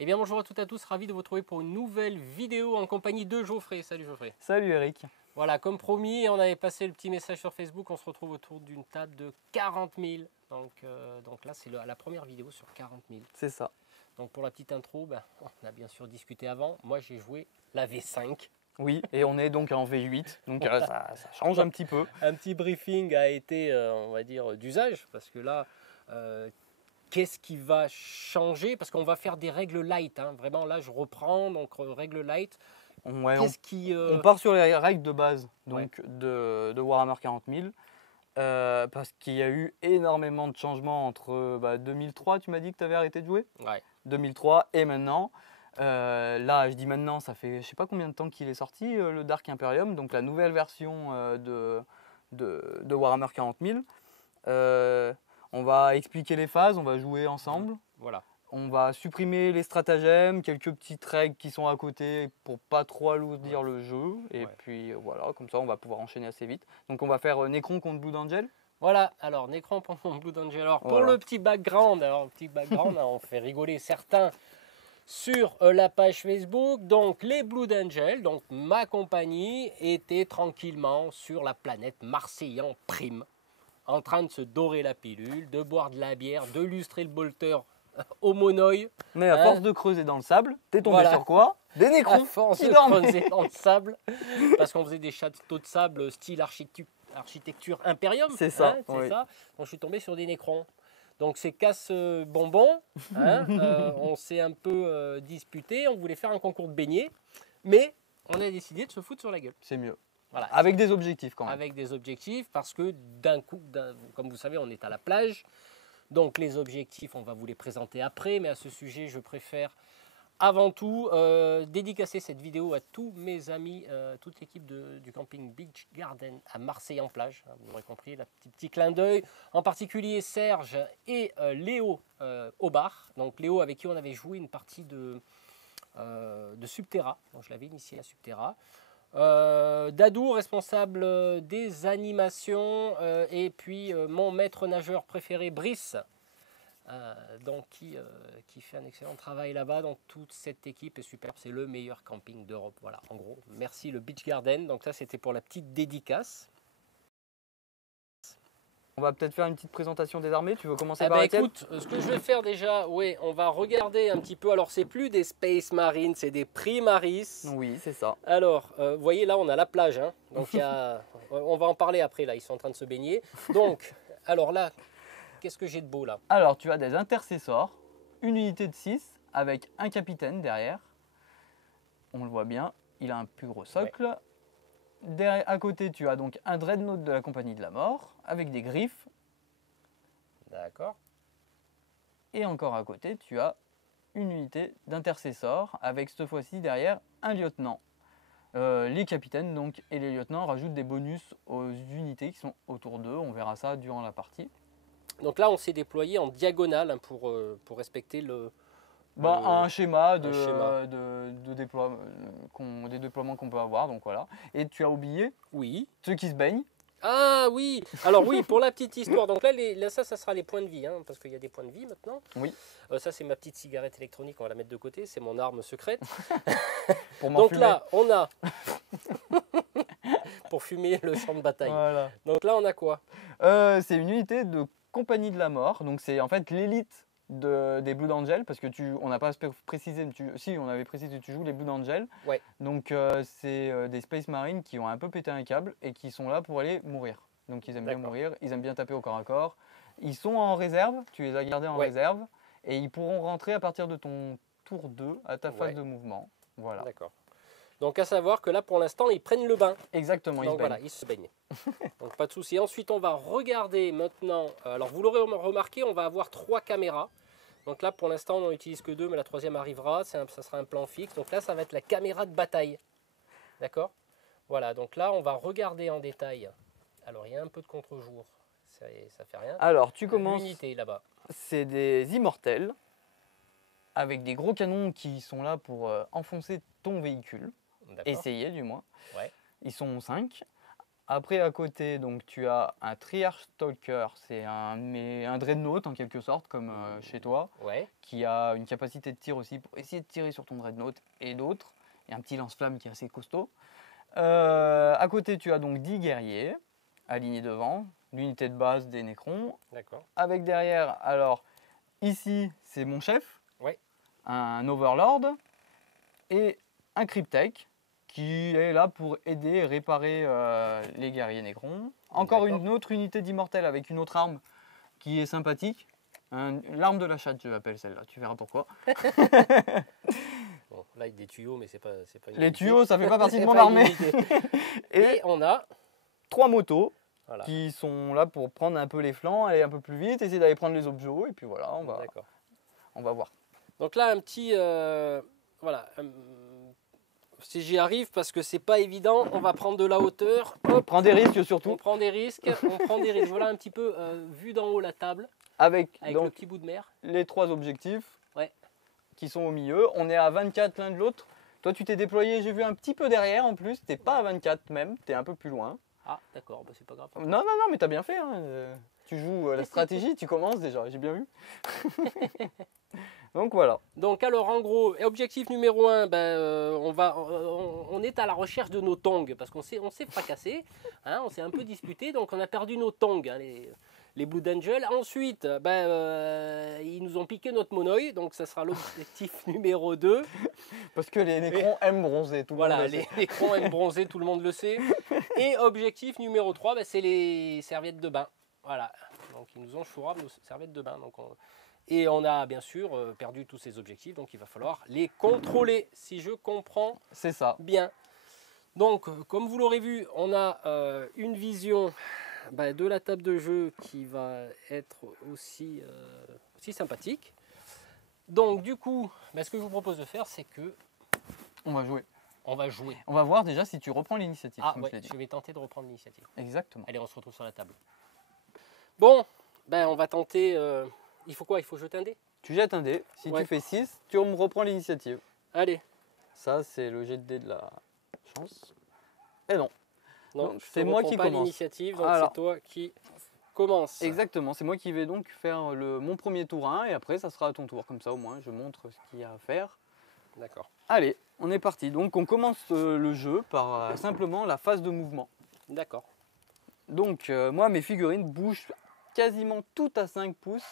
Eh bien bonjour à toutes et à tous, ravi de vous retrouver pour une nouvelle vidéo en compagnie de Geoffrey. Salut Geoffrey. Salut Eric. Voilà, comme promis, on avait passé le petit message sur Facebook, on se retrouve autour d'une table de 40 000. Donc là, c'est la première vidéo sur 40 000. C'est ça. Donc pour la petite intro, on a bien sûr discuté avant. Moi, j'ai joué la V5. Oui, et on est donc en V8, donc ça change un petit peu. Un petit briefing a été, on va dire, d'usage, parce que là, qu'est-ce qui va changer? Parce qu'on va faire des règles light, hein. Vraiment, là, je reprends, donc règles light. Ouais, on part sur les règles de base donc, ouais. de Warhammer 40 000, parce qu'il y a eu énormément de changements entre 2003, tu m'as dit que tu avais arrêté de jouer? Ouais. 2003 et maintenant. Là, je dis maintenant, ça fait je sais pas combien de temps qu'il est sorti, le Dark Imperium, donc la nouvelle version de Warhammer 40 000. On va expliquer les phases, on va jouer ensemble. Voilà. On va supprimer les stratagèmes, quelques petites règles qui sont à côté pour pas trop alourdir le jeu. Et puis voilà, comme ça on va pouvoir enchaîner assez vite. Donc on va faire Necron contre Blood Angel. Voilà, alors Necron contre Blood Angel. Alors pour le petit background, on fait rigoler certains sur la page Facebook. Donc les Blood Angel, donc ma compagnie, était tranquillement sur la planète Marseillan Prime, en train de se dorer la pilule, de boire de la bière, de lustrer le bolter au monoï. Mais à force de creuser dans le sable, t'es tombé sur quoi? Des Necrons qui dormaient. Creuser dans le sable, parce qu'on faisait des châteaux de sable style architecture Imperium. C'est ça, c'est ça. Donc je suis tombé sur des Necrons. Donc c'est casse-bonbon. On s'est un peu disputé, on voulait faire un concours de beignets, mais on a décidé de se foutre sur la gueule. C'est mieux. Voilà. Avec des objectifs quand même. Avec des objectifs, parce que d'un coup, comme vous savez, on est à la plage. Donc les objectifs, on va vous les présenter après, mais à ce sujet, je préfère avant tout dédicacer cette vidéo à tous mes amis, toute l'équipe du camping Beach Garden à Marseille en plage. Vous aurez compris, le petit clin d'œil. En particulier Serge et Léo au bar. Donc Léo avec qui on avait joué une partie de Subterra. Donc je l'avais initié à Subterra. Dadou, responsable des animations, et puis mon maître nageur préféré, Brice, qui fait un excellent travail là-bas. Donc toute cette équipe est superbe, c'est le meilleur camping d'Europe. Voilà, en gros, merci le Beach Garden. Donc ça, c'était pour la petite dédicace. On va peut-être faire une petite présentation des armées. Tu veux commencer par laquelle? Écoute, ce que je vais faire déjà, on va regarder un petit peu. Alors, c'est plus des Space Marines, c'est des Primaris. Oui, c'est ça. Alors, vous voyez, là, on a la plage. Hein. Donc, on va en parler après, là. Ils sont en train de se baigner. Donc, alors là, qu'est-ce que j'ai de beau, là? Alors, tu as des intercessors, une unité de 6 avec un capitaine derrière. On le voit bien, il a un plus gros socle. Ouais. Derrière, à côté, tu as donc un dreadnought de la Compagnie de la Mort avec des griffes. D'accord. Et encore à côté, tu as une unité d'intercesseurs avec cette fois-ci derrière un lieutenant. Les capitaines donc, et les lieutenants rajoutent des bonus aux unités qui sont autour d'eux. On verra ça durant la partie. Donc là, on s'est déployé en diagonale, hein, pour respecter un schéma de des déploiements qu'on peut avoir, donc voilà. Et tu as oublié ceux qui se baignent. Ah oui. Alors oui, pour la petite histoire. Donc là, ça sera les points de vie, hein, parce qu'il y a des points de vie maintenant. Oui. Ça, c'est ma petite cigarette électronique, on va la mettre de côté. C'est mon arme secrète. Pour donc fumer. Là, on a pour fumer le champ de bataille. Voilà. Donc là, on a quoi? C'est une unité de Compagnie de la Mort. Donc c'est en fait l'élite des Blood Angel, parce que on n'a pas précisé, si on avait précisé que tu joues les Blood Angel. Ouais. Donc c'est des Space Marines qui ont un peu pété un câble et qui sont là pour aller mourir. Donc ils aiment bien mourir, ils aiment bien taper au corps à corps. Ils sont en réserve, tu les as gardés en réserve, et ils pourront rentrer à partir de ton tour 2 à ta phase de mouvement. Voilà. D'accord. Donc à savoir que là pour l'instant ils prennent le bain. Exactement, donc voilà, ils se baignent. Donc pas de souci. Ensuite on va regarder maintenant. Alors vous l'aurez remarqué, on va avoir 3 caméras. Donc là pour l'instant on n'en utilise que 2, mais la troisième arrivera. Ça sera un plan fixe. Donc là ça va être la caméra de bataille. D'accord? Voilà, donc là on va regarder en détail. Alors il y a un peu de contre-jour. Ça fait rien. Alors tu commences. L'unité là-bas. C'est des immortels avec des gros canons qui sont là pour enfoncer ton véhicule. Essayer du moins. Ouais. Ils sont 5. Après, à côté, donc, tu as un Triarch Stalker, c'est un Dreadnought en quelque sorte, comme chez toi, Ouais. qui a une capacité de tir aussi pour essayer de tirer sur ton Dreadnought et d'autres. Et un petit lance-flamme qui est assez costaud. À côté, tu as donc 10 guerriers alignés devant, l'unité de base des Nécrons. D'accord. Avec derrière, alors, ici, c'est mon chef, Ouais. un Overlord et un Cryptek qui est là pour aider et réparer les guerriers Nécrons. Encore une autre unité d'immortel avec une autre arme qui est sympathique. L'arme de la chatte, je l'appelle celle-là, tu verras pourquoi. Bon, là, il y a des tuyaux, mais c'est pas une Les unité. tuyaux, ça fait pas partie de C'est mon pas une armée. unité. Et Et on a 3 motos voilà. qui sont là pour prendre un peu les flancs, aller un peu plus vite, essayer d'aller prendre les objets, et puis voilà, D'accord. on va voir. Donc là, un petit voilà. Si j'y arrive, parce que c'est pas évident, on va prendre de la hauteur. Hop, Prends des risques on surtout. prend des risques. On prend des risques. Voilà un petit peu vu d'en haut la table Avec avec donc le petit bout de mer. les 3 objectifs Ouais. qui sont au milieu. On est à 24 l'un de l'autre. Toi, tu t'es déployé, j'ai vu un petit peu derrière en plus. T'es pas à 24 même, t'es un peu plus loin. Ah, d'accord, bah, c'est pas grave. Non, mais t'as bien fait. Hein. Tu joues la stratégie, tu commences déjà, j'ai bien vu. Donc voilà. Donc alors en gros, objectif numéro 1, on est à la recherche de nos tongs parce qu'on s'est fracassé, hein, on s'est un peu disputé, donc on a perdu nos tongs, hein, les Blood Angels. Ensuite, ils nous ont piqué notre monoï, donc ça sera l'objectif numéro 2. Parce que les Nécrons aiment bronzer, tout le monde Voilà, le sait. les Nécrons aiment bronzer, tout le monde le sait. Et objectif numéro 3, c'est les serviettes de bain. Voilà, donc ils nous ont chourave nos serviettes de bain. Et on a bien sûr perdu tous ces objectifs, donc il va falloir les contrôler, si je comprends C'est ça. bien. Donc, comme vous l'aurez vu, on a une vision de la table de jeu qui va être aussi sympathique. Donc, du coup, ce que je vous propose de faire, c'est que On va jouer. on va jouer. On va voir déjà si tu reprends l'initiative. Ah comme ouais, je l'ai dit. je vais tenter de reprendre l'initiative. Exactement. Allez, on se retrouve sur la table. Bon, on va tenter... il faut quoi? Il faut jeter un dé? Tu jettes un dé. Si Ouais. tu fais 6, tu me reprends l'initiative. Allez. Ça, c'est le jet de dé de la chance. Et non. Non, Donc, je c'est te moi reprends qui pas commence. l'initiative, donc Alors. c'est toi qui commence. Exactement. C'est moi qui vais donc faire mon premier tour 1 et après, ça sera à ton tour. Comme ça, au moins, je montre ce qu'il y a à faire. D'accord. Allez, on est parti. Donc, on commence le jeu par simplement la phase de mouvement. D'accord. Donc, moi, mes figurines bougent quasiment toutes à 5 pouces.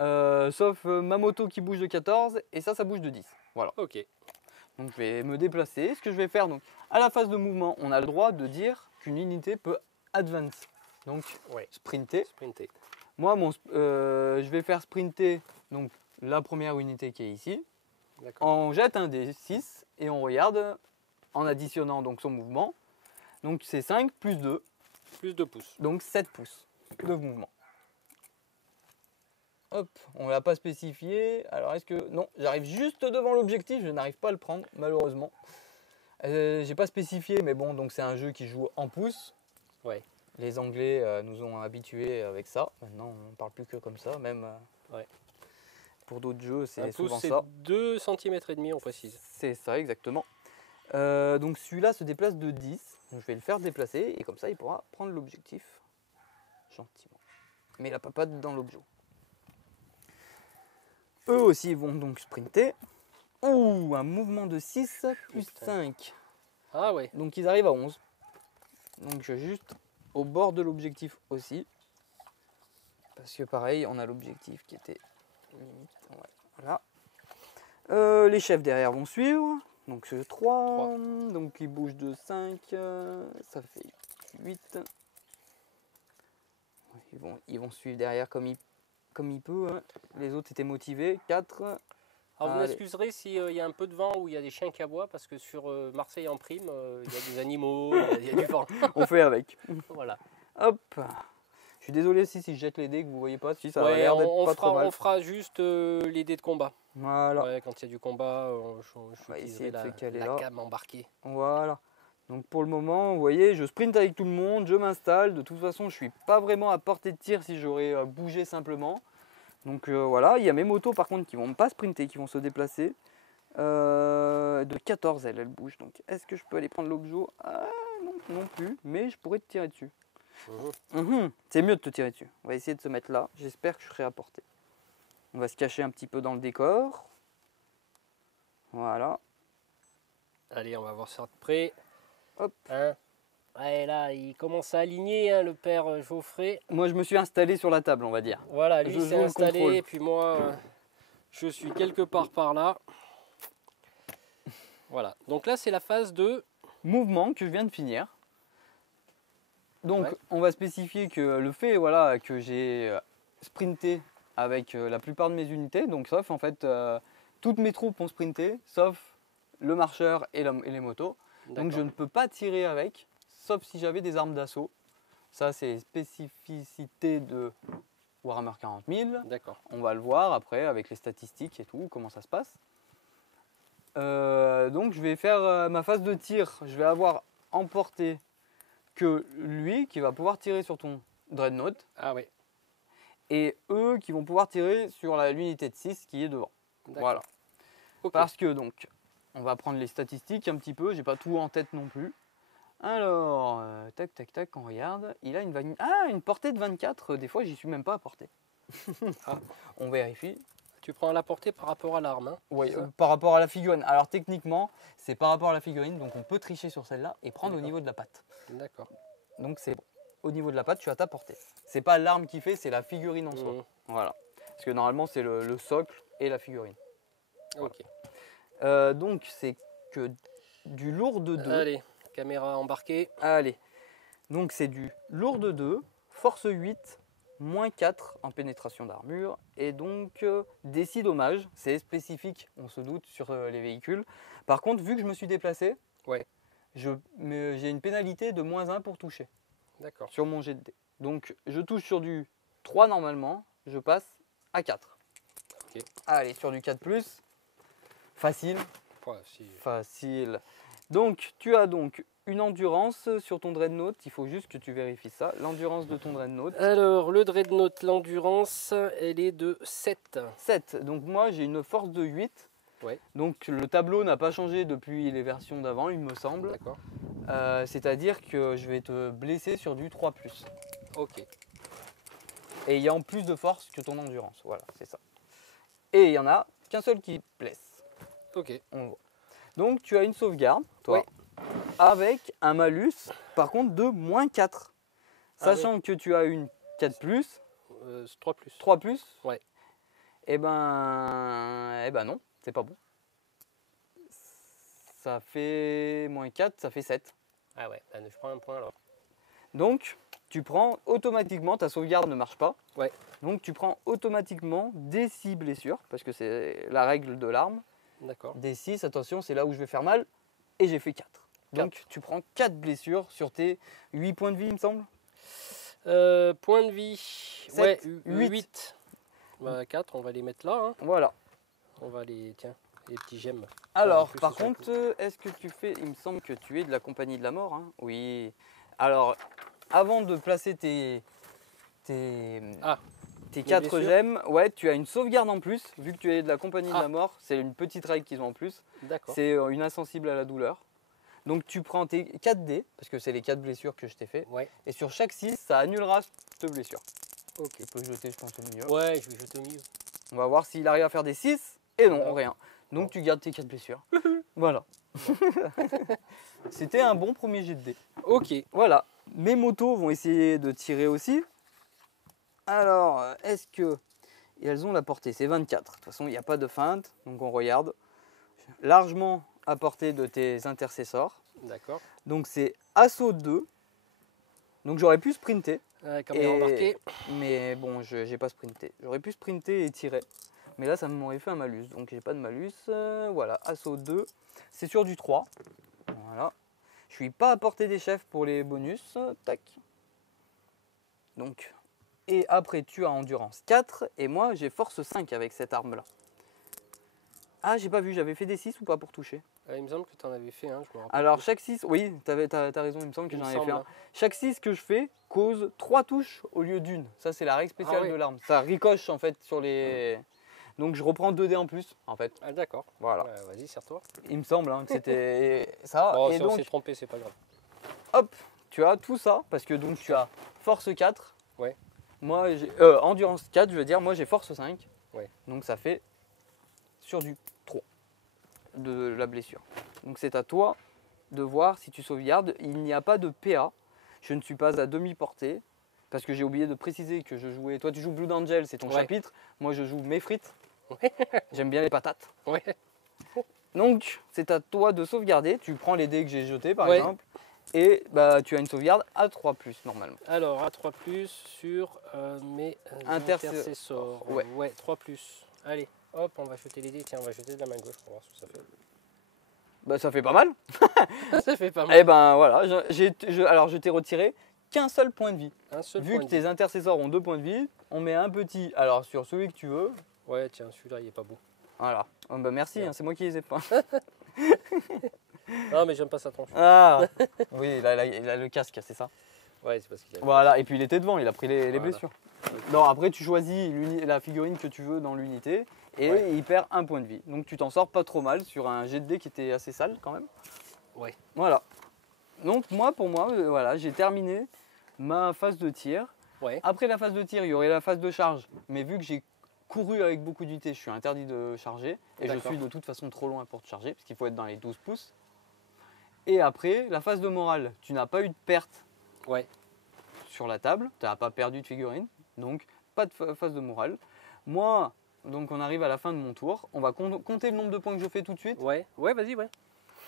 Sauf ma moto qui bouge de 14 et ça bouge de 10. Voilà. Ok. Donc je vais me déplacer. Ce que je vais faire, donc à la phase de mouvement, on a le droit de dire qu'une unité peut advance. Donc Ouais. sprinter. Sprinter. Moi, je vais faire sprinter donc la première unité qui est ici. D'accord. On jette un des 6 et on regarde en additionnant donc son mouvement. Donc c'est 5 plus 2, Plus de pouces. donc 7 pouces de mouvement. Hop, on ne l'a pas spécifié. Alors est-ce que... Non, j'arrive juste devant l'objectif, je n'arrive pas à le prendre, malheureusement. J'ai pas spécifié, mais bon, donc c'est un jeu qui joue en pouces. Ouais. Les Anglais nous ont habitués avec ça. Maintenant, on ne parle plus que comme ça, même Ouais. pour d'autres jeux, Un c'est pouce, souvent c'est ça. 2 cm et demi, on précise. C'est ça, exactement. Donc celui-là se déplace de 10. Donc, je vais le faire déplacer et comme ça, il pourra prendre l'objectif gentiment. Mais il n'a pas dans l'objet. Eux aussi vont donc sprinter. Ouh, un mouvement de 6 plus Putain. 5. Ah ouais. Donc ils arrivent à 11. Donc je suis juste au bord de l'objectif aussi. Parce que pareil, on a l'objectif qui était limite. Ouais, voilà. Les chefs derrière vont suivre. Donc c'est 3. Donc ils bougent de 5. Ça fait 8. Ils vont suivre derrière comme il peut. Hein. Les autres étaient motivés. 4. Alors vous Allez. m'excuserez s'il y a un peu de vent ou il y a des chiens qui aboient parce que sur Marseille en prime, il y a des animaux, il y a du vent. On fait avec. Voilà. Hop. Je suis désolé si je jette les dés que vous voyez pas. Si ça a Ouais, l'air d'être on pas trop mal. on fera juste les dés de combat. Voilà. Ouais, quand il y a du combat, va je essayer utiliserai de se caler la là. cam embarquée. Voilà. Donc pour le moment, vous voyez, je sprint avec tout le monde, je m'installe. De toute façon, je suis pas vraiment à portée de tir si j'aurais bougé simplement. Donc voilà, il y a mes motos par contre qui vont pas sprinter, qui vont se déplacer. De 14 elles bougent. Donc est-ce que je peux aller prendre l'objet? Ah non, non plus, mais je pourrais te tirer dessus. Mhm. C'est mieux de te tirer dessus. On va essayer de se mettre là. J'espère que je serai à portée. On va se cacher un petit peu dans le décor. Voilà. Allez, on va voir ça de près. Hop. Hein. Ouais, là, il commence à aligner, hein, le père Geoffrey. Moi, je me suis installé sur la table, on va dire. Voilà, lui Je s'est joue le installé, contrôle. et puis moi, je suis quelque part par là. Voilà, donc là, c'est la phase de... Mouvement que je viens de finir. Donc, Ouais. on va spécifier que le fait voilà, que j'ai sprinté avec la plupart de mes unités, donc sauf en fait, toutes mes troupes ont sprinté, sauf le marcheur et les motos. Donc, je ne peux pas tirer avec, sauf si j'avais des armes d'assaut. Ça, c'est spécificité de Warhammer 40 000. D'accord. On va le voir après avec les statistiques et tout, comment ça se passe. Donc, je vais faire ma phase de tir. Je vais avoir emporté que lui qui va pouvoir tirer sur ton Dreadnought Ah oui, et eux qui vont pouvoir tirer sur l'unité de 6 qui est devant. d'accord. Voilà. Ok. Parce que donc, on va prendre les statistiques un petit peu, j'ai pas tout en tête non plus. Alors, tac tac tac, on regarde. Il a une portée de 24, des fois j'y suis même pas à portée. Ah. On vérifie. Tu prends la portée par rapport à l'arme. Hein, Oui, c'est ça par rapport à la figurine. Alors techniquement, c'est par rapport à la figurine, donc on peut tricher sur celle-là et prendre au D'accord. niveau de la patte. D'accord. Donc c'est bon. Au niveau de la patte, tu as ta portée. C'est pas l'arme qui fait, c'est la figurine en soi. Mhm. Voilà. Parce que normalement, c'est le socle et la figurine. Ok. Donc c'est que du lourd de 2. Allez, caméra embarquée. Allez. Donc c'est du lourd de 2, force 8, moins 4 en pénétration d'armure. Et donc des 6 dommages. C'est spécifique, on se doute, sur les véhicules. Par contre, vu que je me suis déplacé, Ouais. j'ai une pénalité de moins 1 pour toucher. D'accord. Sur mon jet de dés. Donc je touche sur du 3 normalement, je passe à 4. Ok. Allez, sur du 4+, facile, Ouais, si. facile. Donc tu as donc une endurance sur ton Dreadnought, il faut juste que tu vérifies ça, l'endurance de ton Dreadnought. Alors, le Dreadnought, l'endurance, elle est de 7. 7, donc moi j'ai une force de 8. Ouais. Donc le tableau n'a pas changé depuis les versions d'avant, il me semble. D'accord. C'est-à-dire que je vais te blesser sur du 3+. Ok. Et ayant plus de force que ton endurance. Voilà, c'est ça. Et il n'y en a qu'un seul qui blesse. Ok. On voit. Donc tu as une sauvegarde, toi, Ouais. avec un malus, par contre, de moins 4. Ah Sachant que tu as une 4+, 3+. 3+. Ouais. Eh ben non, c'est pas bon. Ça fait moins 4, ça fait 7. Ah ouais, bah, je prends un point alors. Donc, tu prends automatiquement, ta sauvegarde ne marche pas. Ouais. Donc, tu prends automatiquement des 6 blessures, parce que c'est la règle de l'arme. D'accord. Des 6, attention, c'est là où je vais faire mal. Et j'ai fait 4. Donc, tu prends 4 blessures sur tes 8 points de vie, il me semble. Point de vie. 7, Ouais, 8. 8. Bah, 4, on va les mettre là. Hein. Voilà. On va les. Tiens, les petits gemmes. Alors, En plus, par ils sont contre, est-ce que tu fais... Il me semble que tu es de la compagnie de la mort. Hein. Oui. Alors, avant de placer tes les 4 blessures. gemmes, ouais, tu as une sauvegarde en plus. Vu que tu es de la compagnie de Ah. la mort, c'est une petite règle qu'ils ont en plus. D'accord. C'est une insensible à la douleur. Donc, tu prends tes 4 dés, parce que c'est les 4 blessures que je t'ai fait. Ouais. Et sur chaque 6, ça annulera cette blessure. Ok. Tu peux jeter, je pense, au milieu. Ouais, je vais jeter au milieu. On va voir s'il arrive à faire des 6. Et non, Non. rien. Donc Bon. tu gardes tes 4 blessures. Voilà. C'était un bon premier jet de dés. Ok. Voilà. Mes motos vont essayer de tirer aussi. Alors, est-ce que elles ont la portée? C'est 24. De toute façon, il n'y a pas de feinte. Donc on regarde. Largement à portée de tes intercesseurs. D'accord. Donc c'est assaut 2. Donc j'aurais pu sprinter. Caméra embarquée. Mais bon, je n'ai pas sprinté. J'aurais pu sprinter et tirer. Mais là, ça m'aurait fait un malus. Donc, j'ai pas de malus. Voilà, assaut 2. C'est sur du 3. Voilà. Je suis pas à portée des chefs pour les bonus. Tac. Donc, et après, tu as endurance 4. Et moi, j'ai force 5 avec cette arme-là. Ah, j'ai pas vu. J'avais fait des 6 ou pas pour toucher? Il me semble que tu en avais fait un, je me rappelle. Alors, chaque 6, oui, t'as raison. Il me semble que Il me j'en avais fait semble, un. hein. Chaque 6 que je fais cause 3 touches au lieu d'une. Ça, c'est la règle spéciale Ah ouais. de l'arme. Ça ricoche en fait sur les. Donc je reprends 2 dés en plus en fait. Ah d'accord. Voilà. Vas-y, serre-toi. Il me semble hein, que c'était ça. Bon, Et si on donc s'est trompé, c'est pas grave. hop, tu as tout ça, parce que donc tu as force 4. Ouais. Moi, j'ai endurance 4, je veux dire, moi j'ai force 5. Ouais. Donc ça fait sur du 3 de la blessure. Donc c'est à toi de voir si tu sauvegardes. Il n'y a pas de PA. Je ne suis pas à demi-portée. Parce que j'ai oublié de préciser que je jouais. Toi, tu joues Blood Angel, c'est ton Ouais. chapitre. Moi, je joue mes frites. Ouais. J'aime bien les patates. Ouais. Donc, c'est à toi de sauvegarder. Tu prends les dés que j'ai jetés, par Ouais. exemple. Et bah, tu as une sauvegarde à 3, normalement. Alors, A3 sur mes intercessors. Ouais. Ouais, 3 Allez, hop, on va jeter les dés. Tiens, on va jeter de la main gauche pour voir ce que ça fait. Bah, ça fait pas mal. Ça fait pas mal. Et ben voilà, alors je t'ai retiré qu'un seul point de vie. Un seul Vu point que de vie. tes intercesseurs ont 2 points de vie, on met un petit. Alors sur celui que tu veux. Ouais, tiens, celui-là, il est pas beau. Voilà. Oh, bah merci, Ouais. hein, c'est moi qui les ai pas. Non, mais j'aime pas sa tronche. Ah oui, il a le casque, c'est ça. Ouais, c'est parce qu'il a... Voilà, et puis il était devant, il a pris les Voilà. blessures. Non, après tu choisis la figurine que tu veux dans l'unité et Ouais. il perd un point de vie. Donc tu t'en sors pas trop mal sur un jet de dés qui était assez sale quand même. Ouais. Voilà. Donc pour moi, voilà, j'ai terminé ma phase de tir. Ouais. Après la phase de tir, il y aurait la phase de charge. Mais vu que j'ai couru avec beaucoup d'unités, je suis interdit de charger. Et je D'accord. suis de toute façon trop loin pour te charger, parce qu'il faut être dans les 12 pouces. Et après, la phase de morale, tu n'as pas eu de perte Ouais. sur la table, tu n'as pas perdu de figurine. Donc pas de phase de morale. Moi, donc on arrive à la fin de mon tour. On va compter le nombre de points que je fais tout de suite. Ouais. Ouais, vas-y, ouais.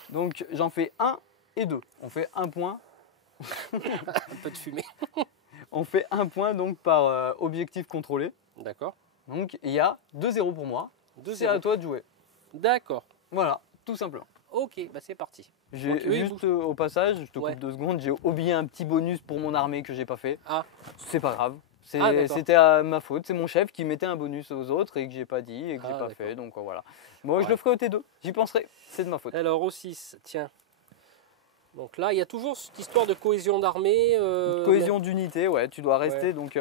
Donc j'en fais 1 et 2. On fait 1 point. Un peu de fumée. On fait 1 point donc par objectif contrôlé. D'accord. Donc il y a 2-0 pour moi. 2-0. C'est à toi de jouer. D'accord. Voilà, tout simplement. Ok, bah c'est parti. J'ai Donc, eux, ils juste au passage, je te Ouais. coupe 2 secondes, j'ai oublié un petit bonus pour mon armée que j'ai pas fait. Ah. C'est pas grave. Ah, d'accord. C'était à ma faute, c'est mon chef qui mettait un bonus aux autres et que j'ai pas dit et que j'ai Ah, pas d'accord. fait. Donc voilà. Moi je Ouais. le ferai au T2, j'y penserai, c'est de ma faute. Alors au 6, tiens. Donc là, il y a toujours cette histoire de cohésion d'armée. Cohésion d'unité, ouais, tu dois rester. Ouais. Donc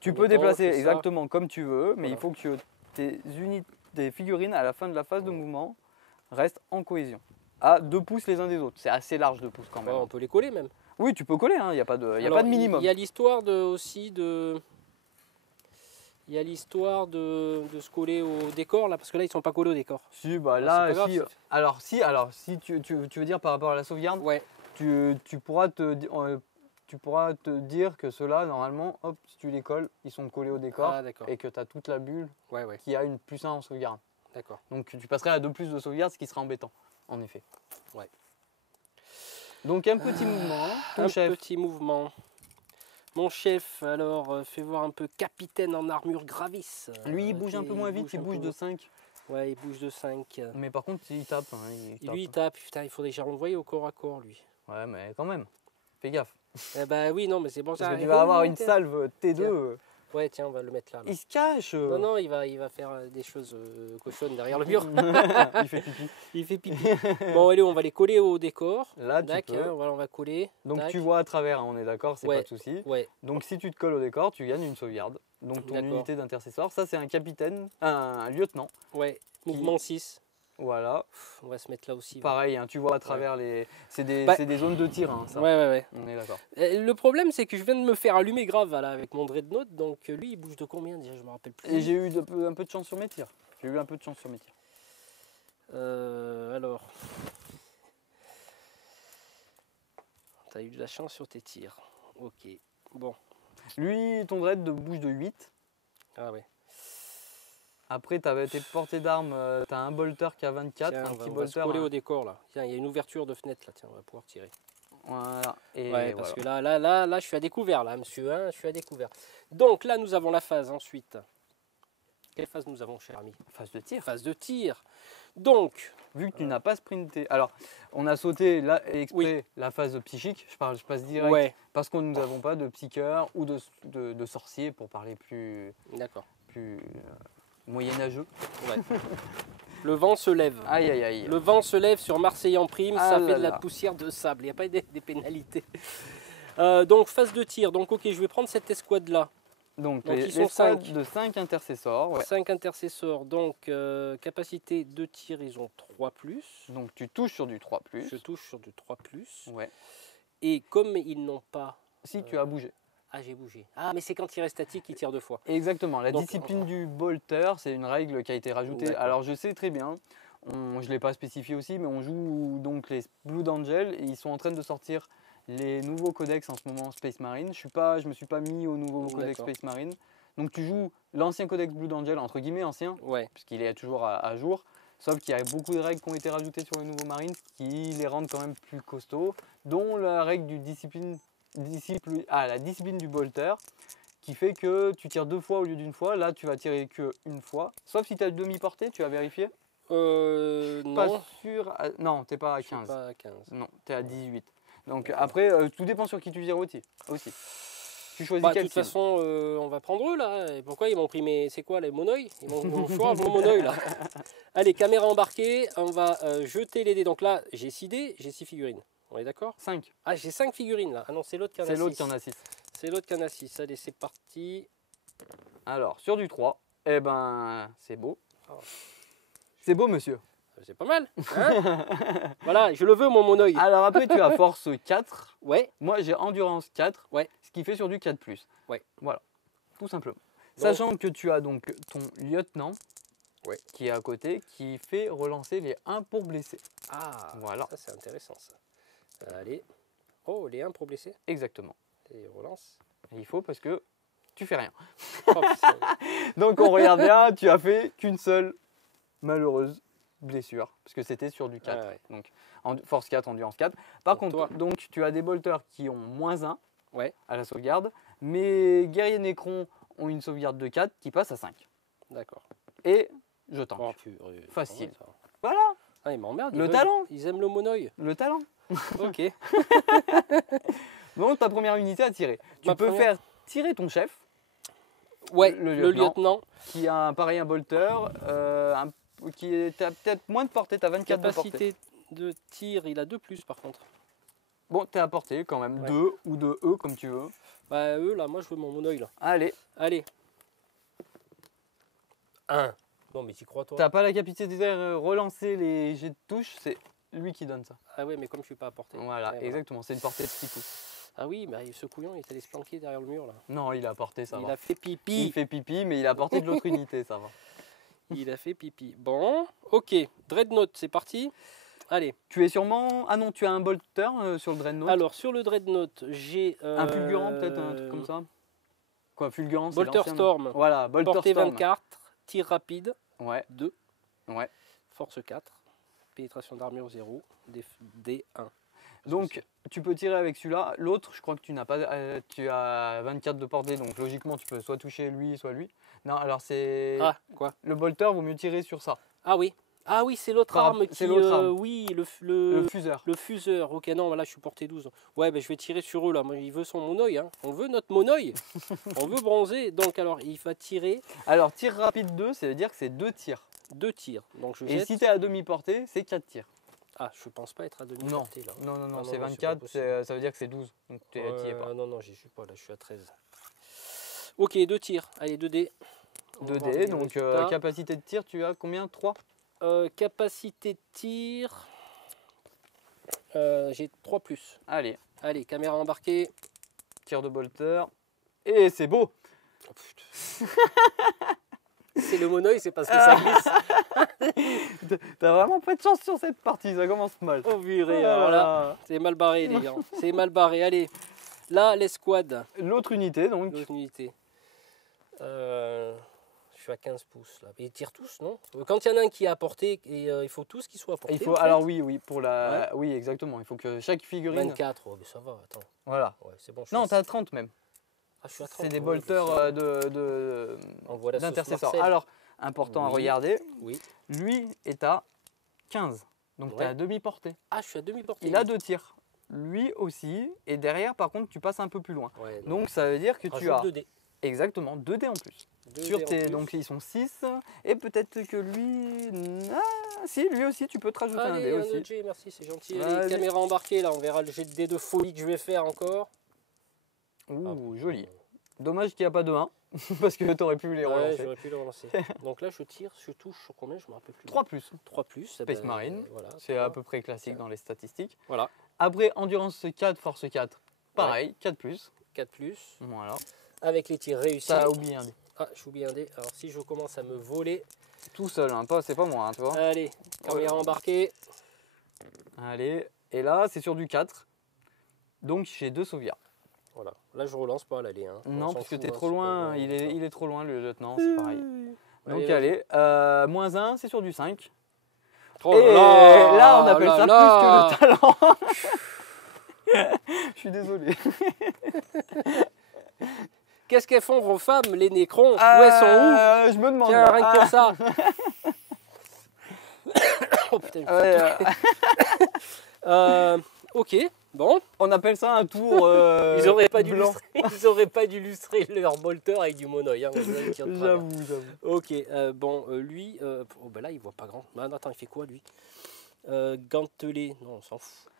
tu En peux même temps, déplacer c'est ça. exactement comme tu veux, mais Voilà. il faut que tes figurines à la fin de la phase de mouvement restent en cohésion. À 2 pouces les uns des autres. C'est assez large 2 pouces quand Ouais, même. on peut les coller même. Oui, tu peux coller, il n'y a pas de, y a Alors, pas de minimum. Il y a l'histoire aussi de. Il y a l'histoire de se coller au décor là, parce que là ils sont pas collés au décor. Si, bah Ah, là, c'est pas si, grave, alors si tu veux dire par rapport à la sauvegarde, Ouais. tu pourras te dire que ceux-là, normalement, hop, si tu les colles, ils sont collés au décor Ah d'accord. et que tu as toute la bulle Ouais, ouais. qui a une +1 en sauvegarde. D'accord. Donc tu passerais à 2 plus de sauvegarde, ce qui sera embêtant, en effet. Ouais. Donc un petit mouvement, ton Un chef. petit mouvement. Mon chef, alors, fais voir un peu capitaine en armure gravis. Lui, il bouge un Ok, peu moins vite, il un bouge peu de 5. Ouais, il bouge de 5. Mais par contre, il tape. Hein, il Lui, il tape. tape. Putain, il faudrait que j'arrive envoyer au corps à corps, lui. Ouais, mais quand même, fais gaffe. Eh bah oui, non, mais c'est bon ça. Parce que tu vas avoir une Tiens. salve T2. Tiens. Ouais, tiens, on va le mettre là. Il se cache. Non, non, il va faire des choses cochonnes derrière le mur. Il fait pipi. Il fait pipi. Bon, allez, on va les coller au décor. Là, tu Tac, peux. hein, voilà, on va coller. Donc Tac. tu vois à travers, hein, on est d'accord, c'est Ouais. pas de souci. Ouais, Donc si tu te colles au décor, tu gagnes une sauvegarde. Donc ton D'accord. unité d'intercesseur, ça c'est un capitaine, un lieutenant. ouais. Mouvement 6. Voilà, On va se mettre là aussi. pareil, hein, tu vois à travers les. C'est des, Bah, c'est des zones de tir, hein, Ouais, ça. ouais, ouais. On est d'accord. Le problème, c'est que je viens de me faire allumer grave là, avec mon dreadnought. Donc lui, il bouge de combien déjà? Je me rappelle plus. Et j'ai eu un peu de chance sur mes tirs. J'ai eu un peu de chance sur mes tirs. Alors. T'as eu de la chance sur tes tirs. Ok. Bon. Lui, ton dread bouge de 8. Ah ouais. Après, tu avais tes portées d'armes, tu as un bolter qui a 24, Tiens, un on va, petit on va se bolter. coller hein. au décor là. Tiens, il y a une ouverture de fenêtre là. Tiens, on va pouvoir tirer. Voilà. Et Ouais, parce voilà. que là, je suis à découvert là, monsieur. Hein, je suis à découvert. Donc là, nous avons la phase ensuite. Quelle phase nous avons, cher ami? Phase de tir. Phase de tir. Donc, Vu que tu n'as pas sprinté. Alors, on a sauté là, exprès Oui. la phase psychique. Je passe direct. ouais, Parce que nous n'avons pas de psycheur ou de sorcier pour parler plus d'accord. moyenâgeux. Ouais. Le vent se lève. Aïe aïe aïe. Le vent se lève sur Marseille en prime, Ah ça là fait de la là. poussière de sable, il n'y a pas des pénalités. Donc phase de tir, donc ok, je vais prendre cette escouade là. Donc, Donc, les ils sont squads 5. de 5 intercesseurs. Ouais. 5 intercesseurs, donc capacité de tir, ils ont 3+. Donc tu touches sur du 3+. Je touche sur du 3+. Ouais. Et comme ils n'ont pas... Si tu as bougé. Ah, j'ai bougé. Ah, mais c'est quand il reste statique qu'il tire 2 fois. Exactement. La Donc, discipline du bolter, c'est une règle qui a été rajoutée. Alors je sais très bien, je ne l'ai pas spécifié aussi, mais on joue donc les Blood Angel et ils sont en train de sortir les nouveaux codex en ce moment Space Marine. Je me suis pas mis au nouveau codex Space Marine. Donc tu joues l'ancien codex Blood Angel, entre guillemets ancien, puisqu'il est toujours à jour. Sauf qu'il y a beaucoup de règles qui ont été rajoutées sur les nouveaux Marines qui les rendent quand même plus costauds, dont la règle du la discipline du bolter, qui fait que tu tires 2 fois au lieu d'une fois. Là, tu vas tirer qu'une fois. Sauf si tu as demi-portée, tu as vérifié? Non. Pas sûr. Non, tu n'es pas à 15. Pas à 15. Non, tu es à 18. Donc après, tout dépend sur qui tu tires aussi. Tu choisis quel de toute façon, on va prendre eux là. Et pourquoi ils m'ont pris c'est quoi les monoïs? Ils m'ont choisi mon monoï là. Allez, caméra embarquée, on va jeter les dés. Donc là, j'ai 6 dés, j'ai 6 figurines. On est d'accord? 5. Ah, j'ai 5 figurines là. Ah non, c'est l'autre qui en a 6. C'est l'autre qui en a 6. C'est l'autre qui en a 6. Allez, c'est parti. Alors, sur du 3, eh ben, c'est beau. Oh. C'est beau, monsieur. C'est pas mal. Hein? Voilà, je le veux, mon monoï. Alors après, tu as force 4. Ouais. Moi, j'ai endurance 4. Ouais. Ce qui fait sur du 4+. Ouais. Voilà, tout simplement. Donc, sachant que tu as donc ton lieutenant qui est à côté, qui fait relancer les 1 pour blesser. Ah, voilà. Ça c'est intéressant ça. Allez. Oh, les 1 pour blesser. Exactement. Et relance. Et il faut parce que tu fais rien. Oh, donc on regarde bien, tu as fait qu'une seule malheureuse blessure, parce que c'était sur du 4. Donc force 4, endurance 4. Par contre, donc, tu as des bolters qui ont -1 à la sauvegarde, mais guerriers Necron ont une sauvegarde de 4 qui passe à 5. D'accord. Et je tank. Oh, facile. Voilà. Ah, ils m'emmerdent. Le talent. Ils aiment le monoï. Le talent. Ok. Donc ta première unité à tirer. Tu peux faire tirer ton chef. Ouais, le lieutenant. Qui a un bolter, qui est peut-être moins de portée, tu as 24 de portée. Capacité de tir, il a 2 plus par contre. Bon, tu es à portée quand même, 2 ou 2 E comme tu veux. Bah eux là, moi je veux mon monoï là. Allez. 1. Non mais tu crois toi? T'as pas la capacité de relancer les jets de touche, c'est lui qui donne ça. Ah ouais, mais comme je suis pas à portée. Voilà, exactement, c'est une portée de 6 pouces. Ah oui, mais ce couillon, il est allé se planquer derrière le mur là. Non, il a porté, ça va. Il a fait pipi. Il fait pipi, mais il a porté de l'autre unité, ça va. Il a fait pipi. Bon, ok. Dreadnought, c'est parti. Allez. Tu es sûrement... Ah non, tu as un bolter sur le Dreadnought. Alors, sur le Dreadnought, j'ai... un fulgurant, peut-être, un truc comme ça. Quoi, fulgurant, c'est Bolter Storm. Voilà, Bolter Portée Storm. 24, tir rapide. 2. Force 4. Pénétration d'armure 0. D1. Donc, tu peux tirer avec celui-là. L'autre, je crois que tu n'as pas... tu as 24 de portée, donc logiquement, tu peux soit toucher lui, soit lui. Non, alors c'est... Ah, quoi? Le bolter, vaut mieux tirer sur ça. Ah oui. Ah oui, c'est l'autre arme qui... C'est l'autre arme. Oui, le fuseur. Le fuseur. Ok, non, là, je suis porté 12. Ouais, ben, je vais tirer sur eux, là. Moi, il veut son monoï. Hein. On veut notre monoï. On veut bronzer. Donc, alors, il va tirer... Alors, tir rapide 2, ça veut dire que c'est 2 tirs. 2 tirs. Donc, je Et jette... si tu es à demi-portée, c'est 4 tirs. Ah, je pense pas être à demi-portée, là. Non, c'est 24, ça veut dire que c'est 12. Donc, tu n'y es pas. Non, j'y suis pas, là, je suis à 13. Ok, 2 tirs. Allez, 2 dés. 2 dés, donc capacité de tir, tu as combien? 3 capacité de tir, j'ai 3 plus. Allez, caméra embarquée. Tir de bolter. Et c'est beau. Oh, c'est le monoï, c'est parce que ça glisse. T'as vraiment pas de chance sur cette partie, ça commence mal. Oh purée, voilà. C'est mal barré les gars. C'est mal barré, allez. Là, l'escouade. L'autre unité donc. L'autre unité. Je suis à 15 pouces là. Et ils tirent tous, non? Quand il y en a un qui est à portée, il faut tous qu'ils soient à portée. Alors oui, pour la... Oui, exactement. Il faut que chaque figurine... 24, oh, mais ça va, attends. Voilà. Ouais, c'est bon, non, t'as 30 même. Ah, je suis à 30. C'est des bolters d'intercesseurs. Alors, important à regarder, lui est à 15. Donc tu as demi-portée. Ah, je suis à demi-portée. Il a 2 tirs. Lui aussi. Et derrière, par contre, tu passes un peu plus loin. Ouais, donc ça veut dire que tu as... 2 dés. Exactement, 2 dés en plus. Donc ils sont 6. Et peut-être que lui... Ah, si, lui aussi, tu peux te rajouter un dé aussi. Allez, merci, c'est gentil. Allez, caméra embarquée, là, on verra le jet de dés de folie que je vais faire encore. Ouh, joli. Dommage qu'il n'y a pas de 1, parce que tu aurais pu les relancer. Ouais, j'aurais pu les relancer. Donc là, je tire, je touche sur combien? Je me rappelle plus. 3 plus. 3 plus. Space Marine, voilà, c'est à peu près classique dans les statistiques. Voilà. Après, endurance 4, force 4. Pareil, 4+. 4+. Voilà. Avec les tirs réussis. Ça a oublié un dé. Ah, j'ai oublié un dé. Alors si je commence à me voler. Tout seul, hein, c'est pas moi, hein, tu vois. Allez, caméra embarquée. Allez, et là, c'est sur du 4. Donc, j'ai 2 sauvegardes. Voilà. Là, je relance pas l'aller. Hein. Non, parce que fout, t'es hein, trop c'est loin. pas- Il est trop loin, le lieutenant, c'est pareil. Donc, Allez, allez. -1, c'est sur du 5. Oh Et là, on appelle ça là. plus que le talent. Je suis désolé. Qu'est-ce qu'elles font vos femmes, les nécrons? Où elles sont où? Je me demande. Tiens, rien que pour ça. Oh putain. Ok, bon. On appelle ça un tour Ils auraient pas blanc. dû lustrer leur bolter avec du monoeil. Hein, J'avoue. ok, bon, lui, oh, ben là, il voit pas grand. Ah, non, attends, il fait quoi, lui? Gantelet, non, on s'en fout.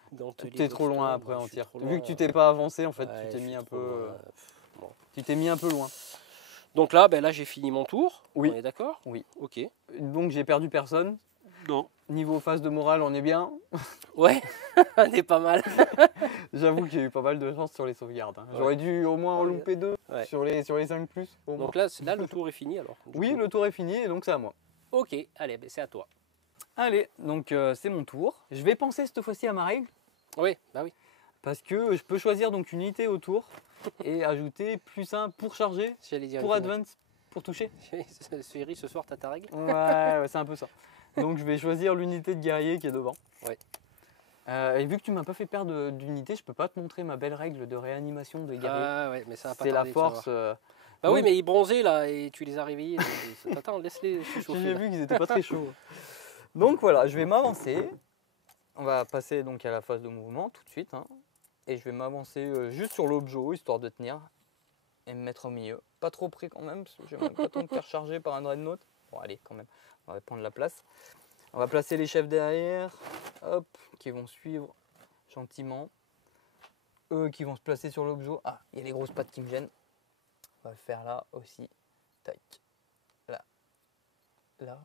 T'es trop loin après en tir. Vu que tu t'es pas avancé, en fait, Ouais, tu t'es mis un peu. Bon. Tu t'es mis un peu loin. Donc là, ben là, j'ai fini mon tour. Oui. On est d'accord? Oui. Ok. Donc j'ai perdu personne. Non. Niveau phase de morale, on est bien. Ouais, on est pas mal. J'avoue qu'il y a eu pas mal de chance sur les sauvegardes. Hein. Ouais. J'aurais dû au moins en louper 2 Ouais. sur les 5+. Au moins. Donc là, le tour est fini alors. Oui, le tour est fini et donc c'est à moi. Ok, allez, ben, c'est à toi. Allez, donc c'est mon tour. Je vais penser cette fois-ci à ma règle. Oui, bah oui. Parce que je peux choisir donc une unité au tour et ajouter +1 pour charger, J'allais dire pour une advance, pour toucher. connerie. Chérie, ce soir, t'as ta règle? Ouais, c'est un peu ça. Donc je vais choisir l'unité de guerrier qui est devant. Ouais. Et vu que tu m'as pas fait perdre d'unité, je peux pas te montrer ma belle règle de réanimation des guerriers. Ah ouais, mais ça va pas c'est la tarder de force. savoir. Bah donc- oui, mais ils bronzaient là et tu les as réveillés. Attends, laisse-les se chauffer. J'ai là. vu qu'ils étaient pas très chauds. Donc voilà, je vais m'avancer. On va passer donc à la phase de mouvement tout de suite. Hein. Et je vais m'avancer juste sur l'objet, histoire de tenir et me mettre au milieu. Pas trop près quand même, parce que j'ai même pas tant de faire charger par un dreadnought. Bon allez quand même, on va prendre la place. On va placer les chefs derrière, hop, qui vont suivre gentiment. Eux qui vont se placer sur l'objet. Ah, il y a les grosses pattes qui me gênent. On va le faire là aussi. Tac. Là. Là.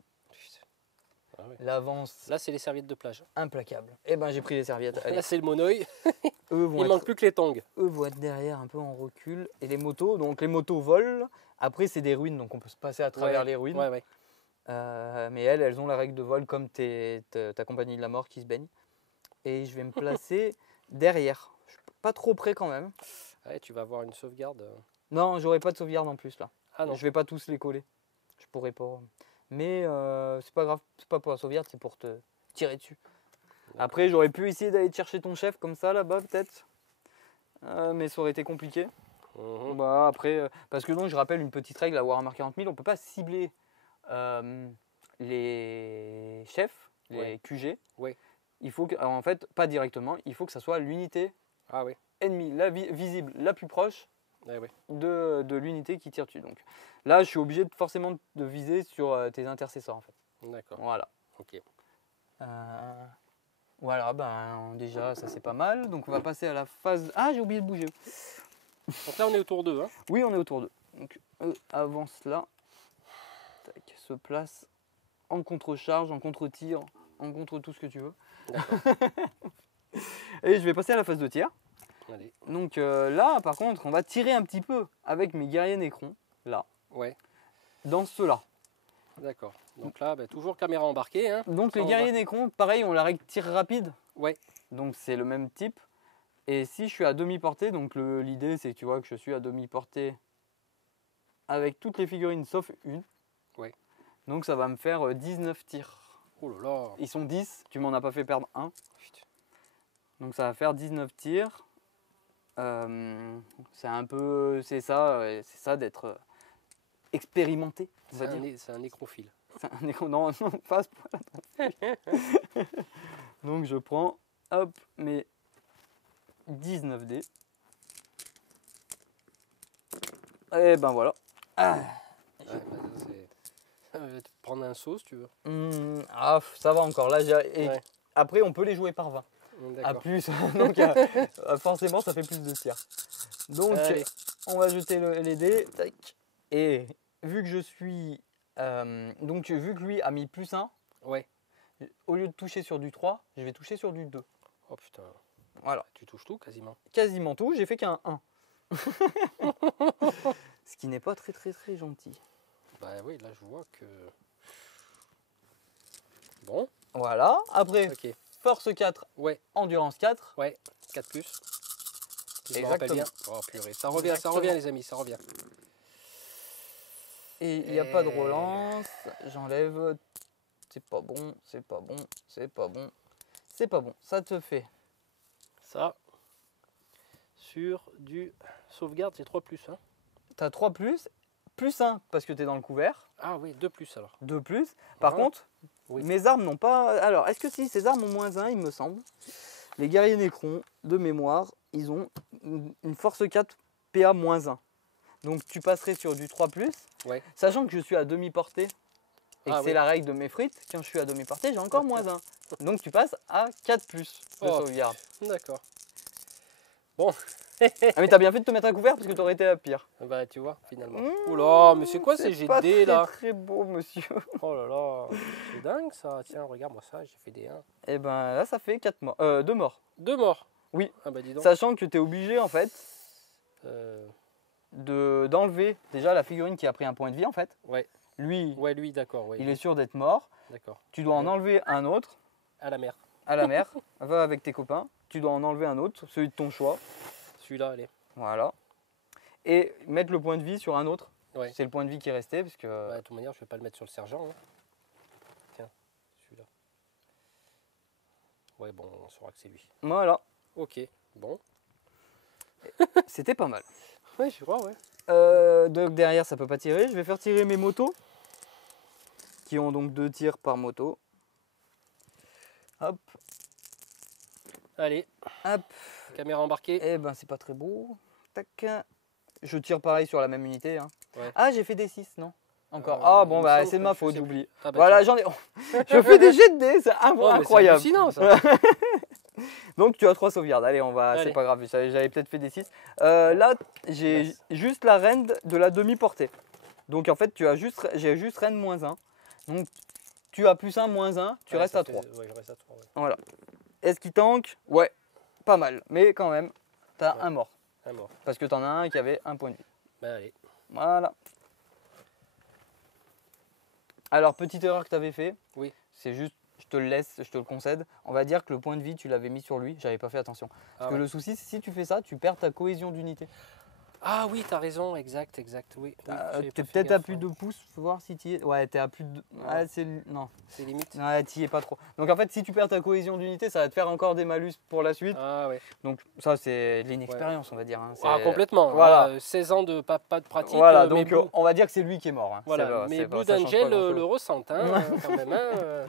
Ah ouais. L'avance Là, c'est les serviettes de plage. implacable. Et ben j'ai pris les serviettes. Allez. Là, c'est le monoeil. Eux vont Il manque plus que les tongs. eux vont être derrière un peu en recul. Et les motos, donc les motos volent. Après c'est des ruines, donc on peut se passer à travers les ruines. Ouais, ouais. Mais elles ont la règle de vol comme ta compagnie de la mort qui se baigne. Et je vais me placer derrière. Je suis pas trop près quand même. Ouais, tu vas avoir une sauvegarde. Non, j'aurai pas de sauvegarde en plus là. Ah non. Je vais pas tous les coller. Je pourrais pas. Mais c'est pas grave, c'est pas pour la sauvegarde, c'est pour te tirer dessus. Après, j'aurais pu essayer d'aller te chercher ton chef comme ça là-bas peut-être. Mais ça aurait été compliqué. Mhm. Bah après, parce que donc je rappelle une petite règle à Warhammer 40 000, on peut pas cibler les chefs, les Ouais. QG. Ouais. Il faut que, alors, en fait, pas directement, il faut que ça soit l'unité Ah oui. ennemie, visible, la plus proche Ouais, ouais. de l'unité qui tire dessus. Donc là, je suis obligé forcément de viser sur tes intercesseurs en fait. D'accord. Voilà. Ok. Voilà, ben déjà ça c'est pas mal. Donc on va passer à la phase. Ah, j'ai oublié de bouger. Donc là, on est autour d'eux. Hein. Oui, on est autour d'eux. Donc eux avancent là. Tac, se place en contre-charge, en contre-tir, en contre tout ce que tu veux. D'accord. Et je vais passer à la phase de tir. Allez. Donc là, par contre, on va tirer un petit peu avec mes guerriers nécrons, là, Ouais. dans ceux-là. D'accord. Donc là, bah, toujours caméra embarquée. Hein. Donc Ça, les on guerriers nécrons, pareil, on la règle tir rapide. Ouais. Donc c'est le même type. Et si je suis à demi-portée, donc l'idée c'est que tu vois que je suis à demi-portée avec toutes les figurines sauf une. Ouais. Donc ça va me faire 19 tirs. Oh là là. Ils sont 10, tu m'en as pas fait perdre un. Putain. Donc ça va faire 19 tirs. C'est un peu, c'est ça d'être expérimenté, on va dire. C'est un nécrophile. C'est un écran, non, non, pas à ce point-là. Donc je prends, hop, mes 19 dés. Et ben voilà. Ah. Ouais, bah, ça va te prendre un saut si tu veux. Ça va encore. Là, et Ouais. après, on peut les jouer par 20. À D'accord. plus. Donc forcément, ça fait plus de tirs. Donc Allez. on va jeter les dés. Tac. Et vu que je suis... donc vu que lui a mis +1, Ouais. au lieu de toucher sur du 3, je vais toucher sur du 2. Oh putain. Voilà. Tu touches tout quasiment. Quasiment tout, j'ai fait qu'un 1. Ce qui n'est pas très gentil. Bah oui, là je vois que... Bon. Voilà, après, Ok. force 4, Ouais, endurance 4. ouais, 4 plus. Si je me Exactement. rappelle bien. Oh purée, ça revient les amis, ça revient. Et il n'y a pas de relance, j'enlève, c'est pas bon, c'est pas bon, c'est pas bon, c'est pas bon. Ça te fait, Ça, sur du sauvegarde, c'est 3 plus. Hein. tu as 3 plus 1 parce que tu es dans le couvert, Ah oui, 2 plus alors. 2 plus. Par Voilà. contre, Oui. mes armes n'ont pas... Alors, est-ce que si ces armes ont moins 1, il me semble. Les guerriers Nécrons, de mémoire, ils ont une force 4 PA moins 1. Donc tu passerais sur du 3 plus, Ouais. sachant que je suis à demi-portée. Et que Ah c'est oui. la règle de mes frites, quand je suis à demi-portée, j'ai encore moins 1. Donc tu passes à 4 plus de Oh. sauvegarde. D'accord. Bon. Ah mais t'as bien fait de te mettre à couvert parce que t'aurais été à pire. Bah tu vois, finalement. Mmh, Oula, mais c'est quoi ces c'est pas GD là? très beau, monsieur. Oh là là, c'est dingue ça. Tiens, regarde-moi ça, j'ai fait des 1. Et ben là, ça fait 4 morts. 2 morts. 2 morts. Oui. Ah bah dis donc. Sachant que tu es obligé en fait Euh, d'enlever déjà la figurine qui a pris un point de vie en fait. Ouais. Lui, Ouais, lui, d'accord. Ouais, il est sûr d'être mort. d'accord. Tu dois en Ouais. enlever un autre À la mer. à la mer. Va avec tes copains. Tu dois en enlever un autre, celui de ton choix. Celui-là, allez. Voilà. Et mettre le point de vie sur un autre. Ouais. C'est le point de vie qui est resté parce que... Bah, de toute manière, je vais pas le mettre sur le sergent. Hein. Tiens, celui-là. Ouais, bon, on saura que c'est lui. Voilà. Ok, bon. C'était pas mal. Ouais, je crois, ouais. Donc derrière, ça peut pas tirer. Je vais faire tirer mes motos. Qui ont donc 2 tirs par moto. Hop, Allez, hop. caméra embarquée. Eh ben, c'est pas très beau. Tac. Je tire pareil sur la même unité. Hein. Ouais. Ah, j'ai fait des 6, non? Encore. Il Ah bon, me bah semble c'est de que ma je faute, sais j'oublie. plus. Ah, bah, Voilà, tiens. j'en ai. Je fais des jets de dés, c'est Oh, mais c'est incroyable. hallucinant, ça. Donc tu as 3 sauvegardes. Allez, on va. C'est Allez. pas grave, j'avais peut-être fait des 6. Là, j'ai Nice. juste la reine de la demi-portée. Donc en fait, j'ai juste reine moins 1. Donc tu as plus 1, moins 1, tu Ouais, restes ça à fait- 3. Ouais, je reste à 3. Ouais. Voilà. Est-ce qu'il tank? Ouais, pas mal. Mais quand même, t'as Ouais. un mort. Un mort. Parce que t'en as un qui avait un point de vie. Bah, allez. Voilà. Alors, petite erreur que t'avais fait. Oui. C'est juste, je te le laisse, je te le concède. On va dire que le point de vie, tu l'avais mis sur lui. J'avais pas fait attention. Ah, Parce que ouais. le souci, c'est si tu fais ça, tu perds ta cohésion d'unité. Ah oui, t'as raison, exact, oui. J'avais T'es pas fait peut-être à gaffe, plus ouais. de pouces, faut voir si t'y es. Ouais, t'es à plus de. Ah, non, C'est limite. ouais, t'y es pas trop. Donc en fait, si tu perds ta cohésion d'unité, ça va te faire encore des malus pour la suite. Ah ouais. Donc ça, c'est de l'inexpérience, on va dire. Hein. Ah, C'est- complètement. Voilà. Ah, 16 ans de pas de pratique. Voilà, mais donc on va dire que c'est lui qui est mort. Hein. voilà, mais c'est pas- Blue ça change Angel pas grand-chose. le ressentent, hein, quand même. Hein.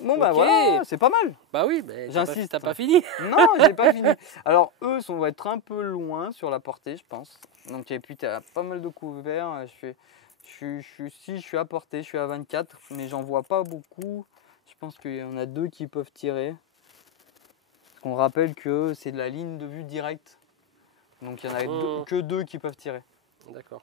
Bon bah Ok. voilà, c'est pas mal. Bah oui, mais J'insiste. t'as pas fini. Non, j'ai pas fini. Alors eux vont être un peu loin sur la portée, je pense. Donc et puis tu as pas mal de couverts. Je suis à portée, je suis à 24, mais j'en vois pas beaucoup. Je pense qu'il y en a 2 qui peuvent tirer. Parce qu'on rappelle que c'est de la ligne de vue directe. Donc il y en a que 2 qui peuvent tirer. D'accord.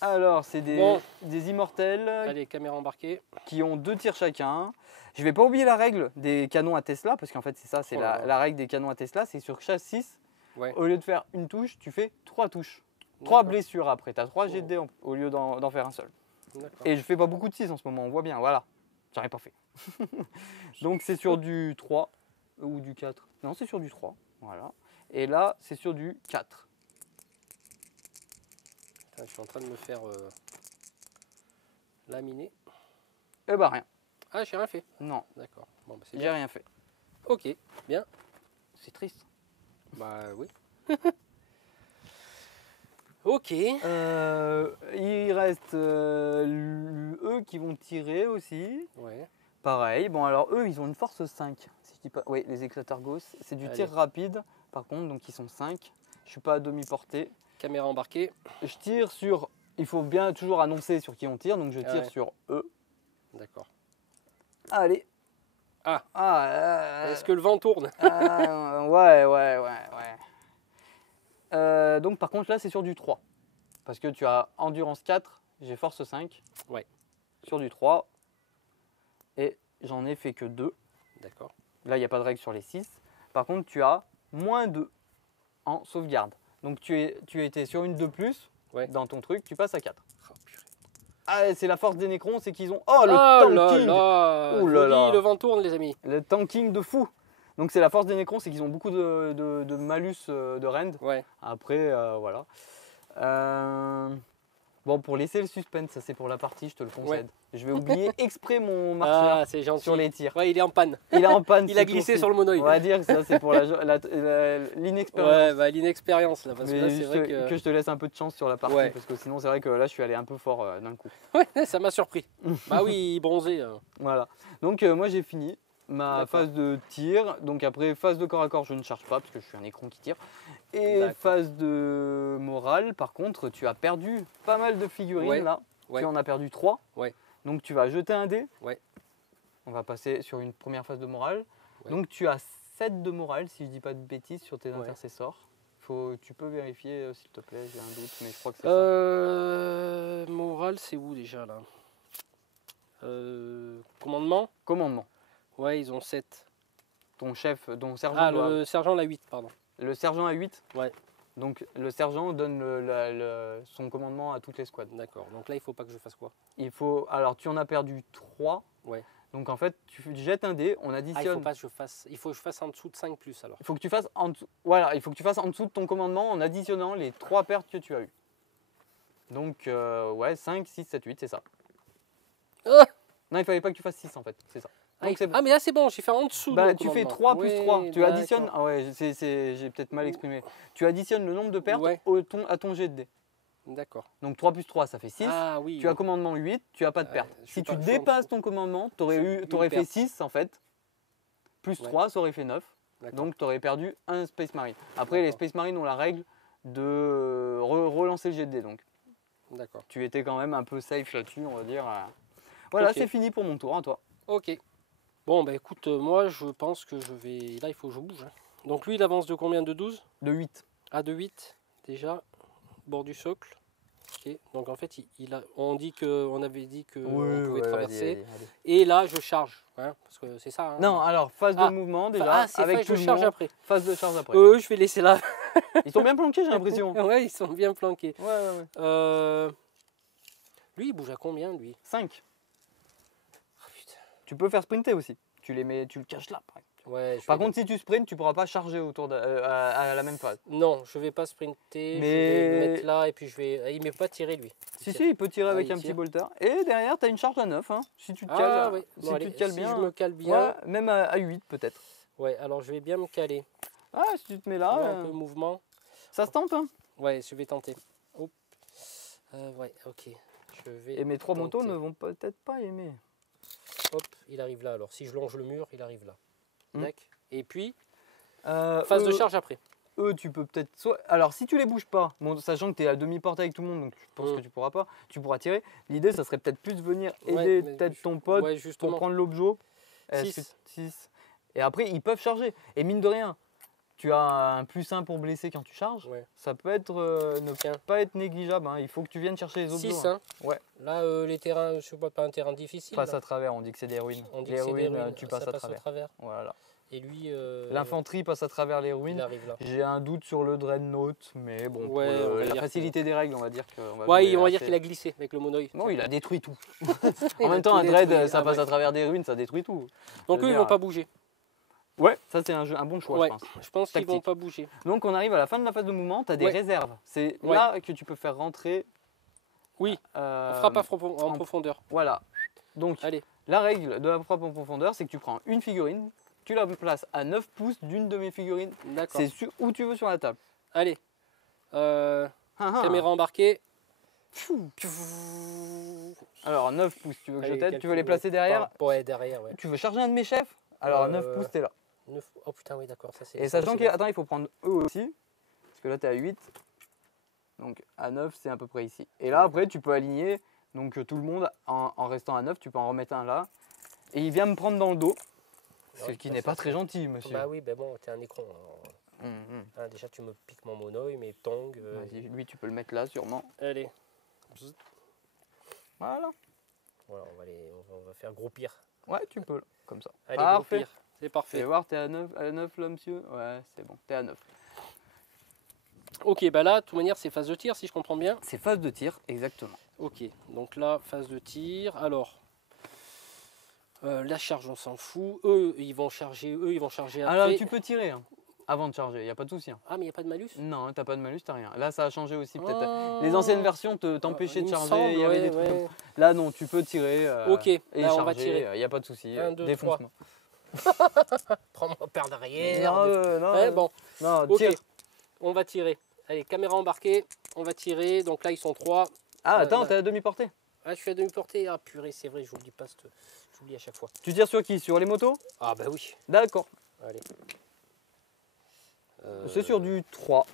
Alors c'est Bon. des immortels Allez, caméra embarquée. qui ont 2 tirs chacun. Je vais pas oublier la règle des canons à Tesla, parce qu'en fait c'est ça, c'est Oh là là. la règle des canons à Tesla, c'est sur chaque 6, Ouais. au lieu de faire une touche, tu fais 3 touches. 3 D'accord. blessures après, tu as 3 jets de Oh. dés au lieu d'en faire un seul. D'accord. Et je fais pas beaucoup de 6 en ce moment, on voit bien, voilà. J'en ai pas fait. Donc c'est sur du 3 ou du 4. Non, c'est sur du 3, voilà. Et là, c'est sur du 4. Putain, je suis en train de me faire laminer. Eh bah rien. Ah, j'ai rien fait. Non, D'accord. Bon, bah, c'est j'ai bien. rien fait. Ok, bien. C'est triste. Bah oui. Ok. Il reste eux qui vont tirer aussi. Ouais. Pareil, bon alors eux ils ont une force 5. Si je dis pas... Oui, les Exotargos, c'est du Allez. tir rapide par contre, donc ils sont 5. Je suis pas à demi-portée. Caméra embarquée. Je tire sur... Il faut bien toujours annoncer sur qui on tire, donc je tire Ouais. sur eux. D'accord. Allez. Ah. Est-ce que le vent tourne? Ouais. Donc par contre là c'est sur du 3. Parce que tu as endurance 4, j'ai force 5. Ouais. Sur du 3. Et j'en ai fait que 2. D'accord. Là, il n'y a pas de règle sur les 6. Par contre, tu as -2 en sauvegarde. Donc tu étais sur une 2+, dans ton truc, tu passes à 4. Oh, purée. Ah, c'est la force des Nécrons, c'est qu'ils ont... Oh, le Oh tanking là là, le vent tourne, les amis. Le tanking de fou. Donc c'est la force des Nécrons, c'est qu'ils ont beaucoup de malus de rend. Ouais. Après, voilà. Bon, pour laisser le suspense, ça c'est pour la partie, je te le concède. Ouais. Je vais oublier exprès mon marcheur c'est gentil. sur les tirs. Ouais, il est en panne. Il est en panne. Il a glissé sur le monoï. On va dire que ça c'est pour l'inexpérience. Ouais, bah, l'inexpérience là, parce que là, c'est vrai que je te laisse un peu de chance sur la partie, Ouais. parce que sinon c'est vrai que là je suis allé un peu fort d'un coup. Ouais, ça m'a surpris. Bah oui, bronzé. Voilà. Donc moi j'ai fini ma D'accord. phase de tir. Donc après phase de corps à corps, je ne charge pas parce que je suis un écran qui tire. Et D'accord. phase de morale, par contre, tu as perdu pas mal de figurines Ouais. là. Ouais. Tu en as perdu 3. Ouais. Donc tu vas jeter un dé. Ouais. On va passer sur une première phase de morale. Ouais. Donc tu as 7 de morale, si je dis pas de bêtises, sur tes Ouais. intercesseurs. Tu peux vérifier s'il te plaît, j'ai un doute, mais je crois que c'est ça. Morale, c'est où déjà là Commandement. Commandement. Ouais, ils ont 7. Ton chef, ton sergent. Ah, le sergent l'a 8, pardon. Le sergent a 8. Ouais. Donc le sergent donne son commandement à toutes les squads. D'accord. Donc là, il faut pas que je fasse quoi? Alors tu en as perdu 3. Ouais. Donc en fait, tu jettes un dé, on Ah, additionne. il faut que je fasse en dessous de 5 plus alors. Il faut que tu fasses en dessous. Voilà, il faut que tu fasses en dessous de ton commandement en additionnant les 3 pertes que tu as eues. Donc ouais, 5, 6, 7, 8, c'est ça. Ah, Non, il fallait pas que tu fasses 6 en fait, c'est ça. Donc c'est bon. mais là c'est bon, j'ai fait en dessous. Bah, de mon tu fais commandement. 3 plus Ouais, 3. Tu additionnes. d'accord. Ah ouais, j'ai peut-être mal exprimé. Tu additionnes le nombre de pertes Ouais. à ton jet de dé. D'accord. Donc 3 plus 3, ça fait 6. Ah oui. Tu as commandement 8, tu n'as pas de perte. je suis Si tu pas- je suis en dépasses dessous. ton commandement, tu Je aurais, suis une fait perte. 6 en fait. Plus Ouais. 3, ça aurait fait 9. D'accord. Donc tu aurais perdu un Space Marine. Après, les D'accord. Space Marines ont la règle de relancer le jet de dé. Donc D'accord. tu étais quand même un peu safe là-dessus, on va dire. Voilà, Ok. c'est fini pour mon tour, à toi. Ok. Bon, bah écoute, moi je pense que je vais. Là, il faut que je bouge. Hein. Donc lui, il avance de combien? De 12? De 8. Ah, de 8 déjà. Bord du socle. Ok. Donc en fait, on avait dit qu'on pouvait traverser. Allez. Et là, je charge. Hein, parce que c'est ça. Hein. Non, alors phase de Ah. mouvement déjà. C'est avec fait, tout je le charge monde. après. Phase de charge après. Je vais laisser là. Ils sont bien planqués, j'ai l'impression. Ouais, ils sont bien flanqués. Ouais. Lui, il bouge à combien, lui? 5. Oh, putain. Tu peux faire sprinter aussi. Tu le caches là. Ouais, Par contre, si tu sprints, tu pourras pas charger autour à la même phase. non, je vais pas sprinter. Mais- Je vais le mettre là et puis je vais. Il ne peut pas tirer, lui. Si, il peut tirer avec il un petit tire. bolter. Et derrière, tu as une charge à 9. Hein. Si tu te cales, Ah oui. si Bon, allez, tu te cales si bien. je me cale bien. Ouais, même à 8 peut-être. Ouais, alors je vais bien me caler. Ah, si tu te mets là, Un peu de mouvement. ça se tente. Hein. Ouais, je vais tenter. Hop. Ouais, ok. Je vais. Et mes 3 motos tenter. ne vont peut-être pas aimer. Hop, il arrive là. Alors, si je longe le mur, il arrive là. Hmm. Tac. Et puis, Phase phase de charge après. Eux, tu peux peut-être. Alors, si tu les bouges pas, bon, sachant que tu es à demi-porte avec tout le monde, donc je pense que tu pourras pas, tu pourras tirer. L'idée, ça serait peut-être plus de venir aider mais peut-être ton pote Ouais, pour justement. prendre l'objet. 6. 6. Et après, ils peuvent charger. Et mine de rien, tu as un +1 pour blesser quand tu charges. Ouais. Ça peut être ne Tiens. pas être négligeable. Hein. Il faut que tu viennes chercher les objets. 6, hein. Ouais. Là, les terrains, je sais pas un terrain difficile. Passe là. à travers, on dit que c'est des ruines. On dit Les que c'est des ruines, ruines. tu Ça passes à passe au travers. travers. Voilà. Et lui, L'infanterie passe à travers les il ruines. arrive là. J'ai un doute sur le Dreadnought, mais bon, Ouais, pour on va la dire facilité des règles, on va dire que. Ouais, on va dire qu'il a glissé avec le monoï. Non, il a détruit tout. Il En a même temps, tout un Dread, détruit. ça Ah passe ouais. à travers des ruines, ça détruit tout. Donc Je veux eux, ils dire, vont pas bouger. Ouais, ça c'est un bon choix, Ouais, je pense. je pense qu'ils vont Tactique. pas bouger. Donc on arrive à la fin de la phase de mouvement, tu as des Ouais. réserves. C'est Ouais. là que tu peux faire rentrer. Oui, euh, on frappe en en- profondeur. Voilà. Donc Allez, la règle de la frappe en profondeur, c'est que tu prends une figurine, tu la places à 9 pouces d'une de mes figurines. d'accord. C'est où tu veux sur la table. Allez, Ah, ah. caméra embarquée. Alors 9 pouces, tu veux que je Allez, t'aide. Tu veux les placer derrière. Ouais, derrière, ouais. Tu veux charger un de mes chefs. Alors à 9 Euh, pouces, t'es là. Oh putain, oui, d'accord. Ça, c'est Et sachant qu'il attends, il faut prendre eux aussi. Parce que là, tu es à 8. Donc à 9, c'est à peu près ici. Et là, après, tu peux aligner donc tout le monde en restant à 9. Tu peux en remettre un là. Et il vient me prendre dans le dos. Ce Ouais, qui ça, n'est pas ça, très gentil, monsieur. Bah oui, ben bon, t'es un écran. Alors, Hum. hein, déjà, tu me piques mon monoï, mes tongs. Vas-y, lui, tu peux le mettre là, sûrement. Allez. Voilà. Voilà, on va faire groupir. Ouais, tu peux, là, comme ça. Allez, Parfait. groupir. C'est Fais parfait. voir, t'es à 9 là, monsieur? Ouais, c'est bon, t'es à 9. Ok, bah là, de toute manière, c'est phase de tir, si je comprends bien. C'est phase de tir, exactement. Ok, donc là, phase de tir. Alors, la charge, on s'en fout. Eux, ils vont charger après. Alors, tu peux tirer hein, avant de charger, il n'y a pas de souci. Hein. Ah, mais il n'y a pas de malus? Non, t'as pas de malus, t'as rien. Là, ça a changé aussi peut-être. Ah. Les anciennes versions t'empêchaient de Il me charger, semble, il y avait ouais, des trucs ouais. comme ça. Là, non, tu peux tirer Ok, et là, on va charger, tirer. il n'y a pas de souci. 1, 2, Défonce-moi. Prends mon père derrière. Non, Ouais, bon, non, ok, tire. on va tirer. Allez, caméra embarquée, on va tirer. Donc là, ils sont 3. Ah, attends, là. t'es à demi-portée. Ah, je suis à demi-portée. Ah, purée, c'est vrai, j'oublie pas. J'oublie à chaque fois. Tu tires sur qui? Sur les motos? Ah, bah oui. D'accord. Allez. C'est sur du 3.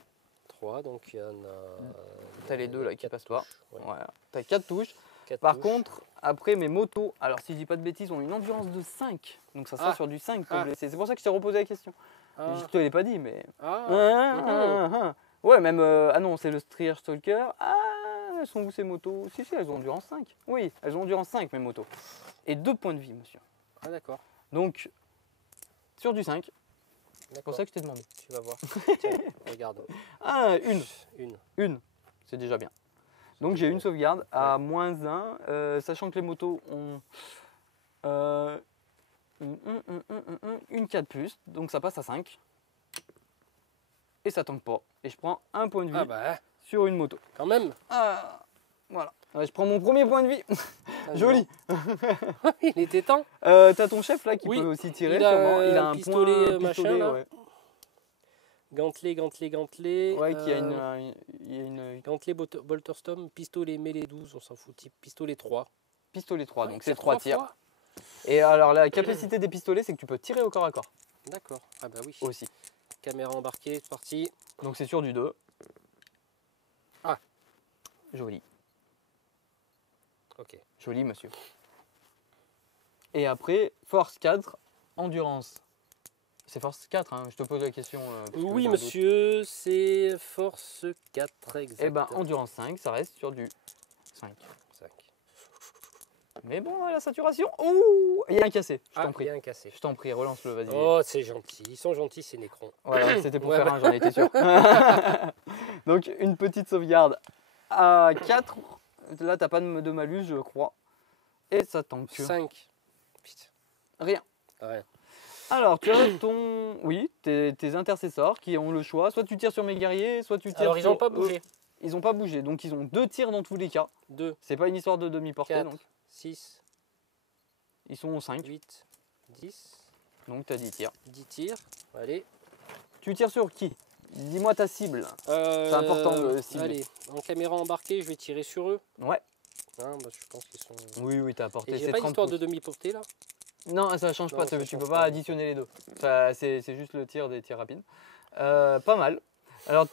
3, donc il y en a. T'as les deux là qui 4 passent toi. touches, ouais. Voilà. T'as 4 touches. 4 Par touches. contre, après mes motos, alors si je dis pas de bêtises, ont une endurance de 5. Donc ça sera Ah. sur du 5 pour Ah. blesser. C'est pour ça que je t'ai reposé la question. Ah. Je te l'ai pas dit, mais. Ah. Ouais, même. Ah non, c'est le Strier Stalker. Ah, elles sont où ces motos? Si, elles ont endurance 5. Oui, elles ont endurance 5 mes motos. Et 2 points de vie, monsieur. Ah, d'accord. Donc, sur du 5. C'est pour D'accord. ça que je t'ai demandé. Tu vas voir. Tiens, regarde. Ah, Une. une. C'est déjà bien. Donc j'ai une sauvegarde à -1, sachant que les motos ont une 4+, donc ça passe à 5. Et ça tanque pas. Et je prends un point de vie Ah, bah, sur une moto. quand même. Ah, voilà. Ouais, je prends mon premier point de vie. Ah, Joli. Il était temps. T'as ton chef là qui Oui, peut aussi tirer il a, sûrement. Il a un un pistolet, point machin, pistolet, là. ouais. Gantelet. Ouais, qui a une Gantelet, Bolterstorm, pistolet mêlée 12, on s'en fout. Type pistolet 3. pistolet 3, Ouais, donc c'est tire 3 trois tirs. fois. Et alors la capacité des pistolets, c'est que tu peux tirer au corps à corps D'accord. Ah, bah oui. aussi. Caméra embarquée, c'est parti. Donc c'est sur du 2. Ah. Joli. Ok. Joli, monsieur. Et après, force 4, endurance. C'est force 4, hein, je te pose la question. Parce que Oui, j'ai un doute. monsieur, c'est force 4, exact. Eh ben, endurance 5, ça reste sur du 5. 5. Mais bon, la saturation. Ouh, il y a un cassé, je Ah, t'en prie. il y a un cassé. Je t'en prie, relance-le, vas-y. Oh, c'est gentil. Ils sont gentils, ces nécrons. Voilà, c'était pour Ouais, faire bah. un, j'en étais sûr. Donc, une petite sauvegarde à 4. Là, t'as pas de malus, je crois. Et ça tank. 5. Putain. Rien. Rien. Alors, tu as tes intercesseurs qui ont le choix. Soit tu tires sur mes guerriers, soit tu tires Alors, ils sur n'ont pas eux. bougé. Ils n'ont pas bougé, donc ils ont 2 tirs dans tous les cas. 2, C'est pas une histoire de demi-portée, 4, donc 6, ils sont au 5. 8, 10. Donc tu as 10 tirs. 10 tirs. Allez. Tu tires sur qui? Dis-moi ta cible. C'est important de cibler. Allez, en caméra embarquée, je vais tirer sur eux. Ouais. Hein, bah, je pense qu'ils sont. Oui, t'as apporté. Et j'ai C'est pas 30 d'histoire pouces. de demi-portée là. Non, ça change Non, pas. ça Tu change peux pas. pas additionner les deux. C'est juste le tir des tirs rapides. Pas mal. Alors,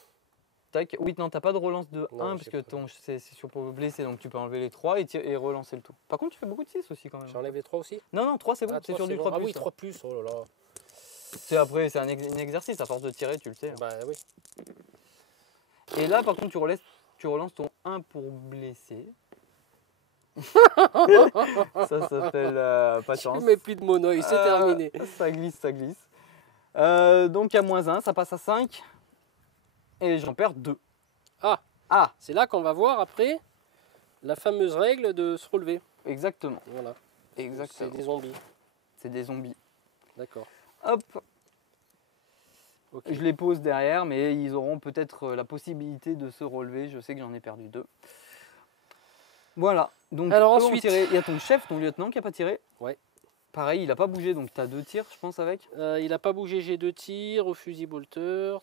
tac. Oui, non, t'as pas de relance de Non, 1 parce j'ai que pas. c'est sur pour blesser, donc tu peux enlever les 3 et relancer le tout. Par contre, tu fais beaucoup de 6 aussi quand même. J'enlève les 3 aussi. Non, 3 c'est bon, Ah, c'est 3, sur du bon. 3+. Ah oui, 3 plus. Oh là là. C'est après, c'est un exercice, à force de tirer, tu le sais. Hein. Bah oui. Et là, par contre, tu relances ton 1 pour blesser. Ça s'appelle pas de Je chance. mets plus de monoï, c'est terminé. Ça glisse, ça glisse. Donc à -1, ça passe à 5. Et j'en perds 2. Ah, Ah, c'est là qu'on va voir après la fameuse règle de se relever. exactement. Voilà. C'est Exactement. des zombies. C'est des zombies. D'accord. Hop, Ok. je les pose derrière, mais ils auront peut-être la possibilité de se relever. Je sais que j'en ai perdu 2. Voilà. Donc, Alors eux ont ensuite- tiré. Il y a ton chef, ton lieutenant qui n'a pas tiré. Ouais. Pareil, il n'a pas bougé, donc tu as 2 tirs, je pense, avec. Il a pas bougé, j'ai 2 tirs au fusil bolter.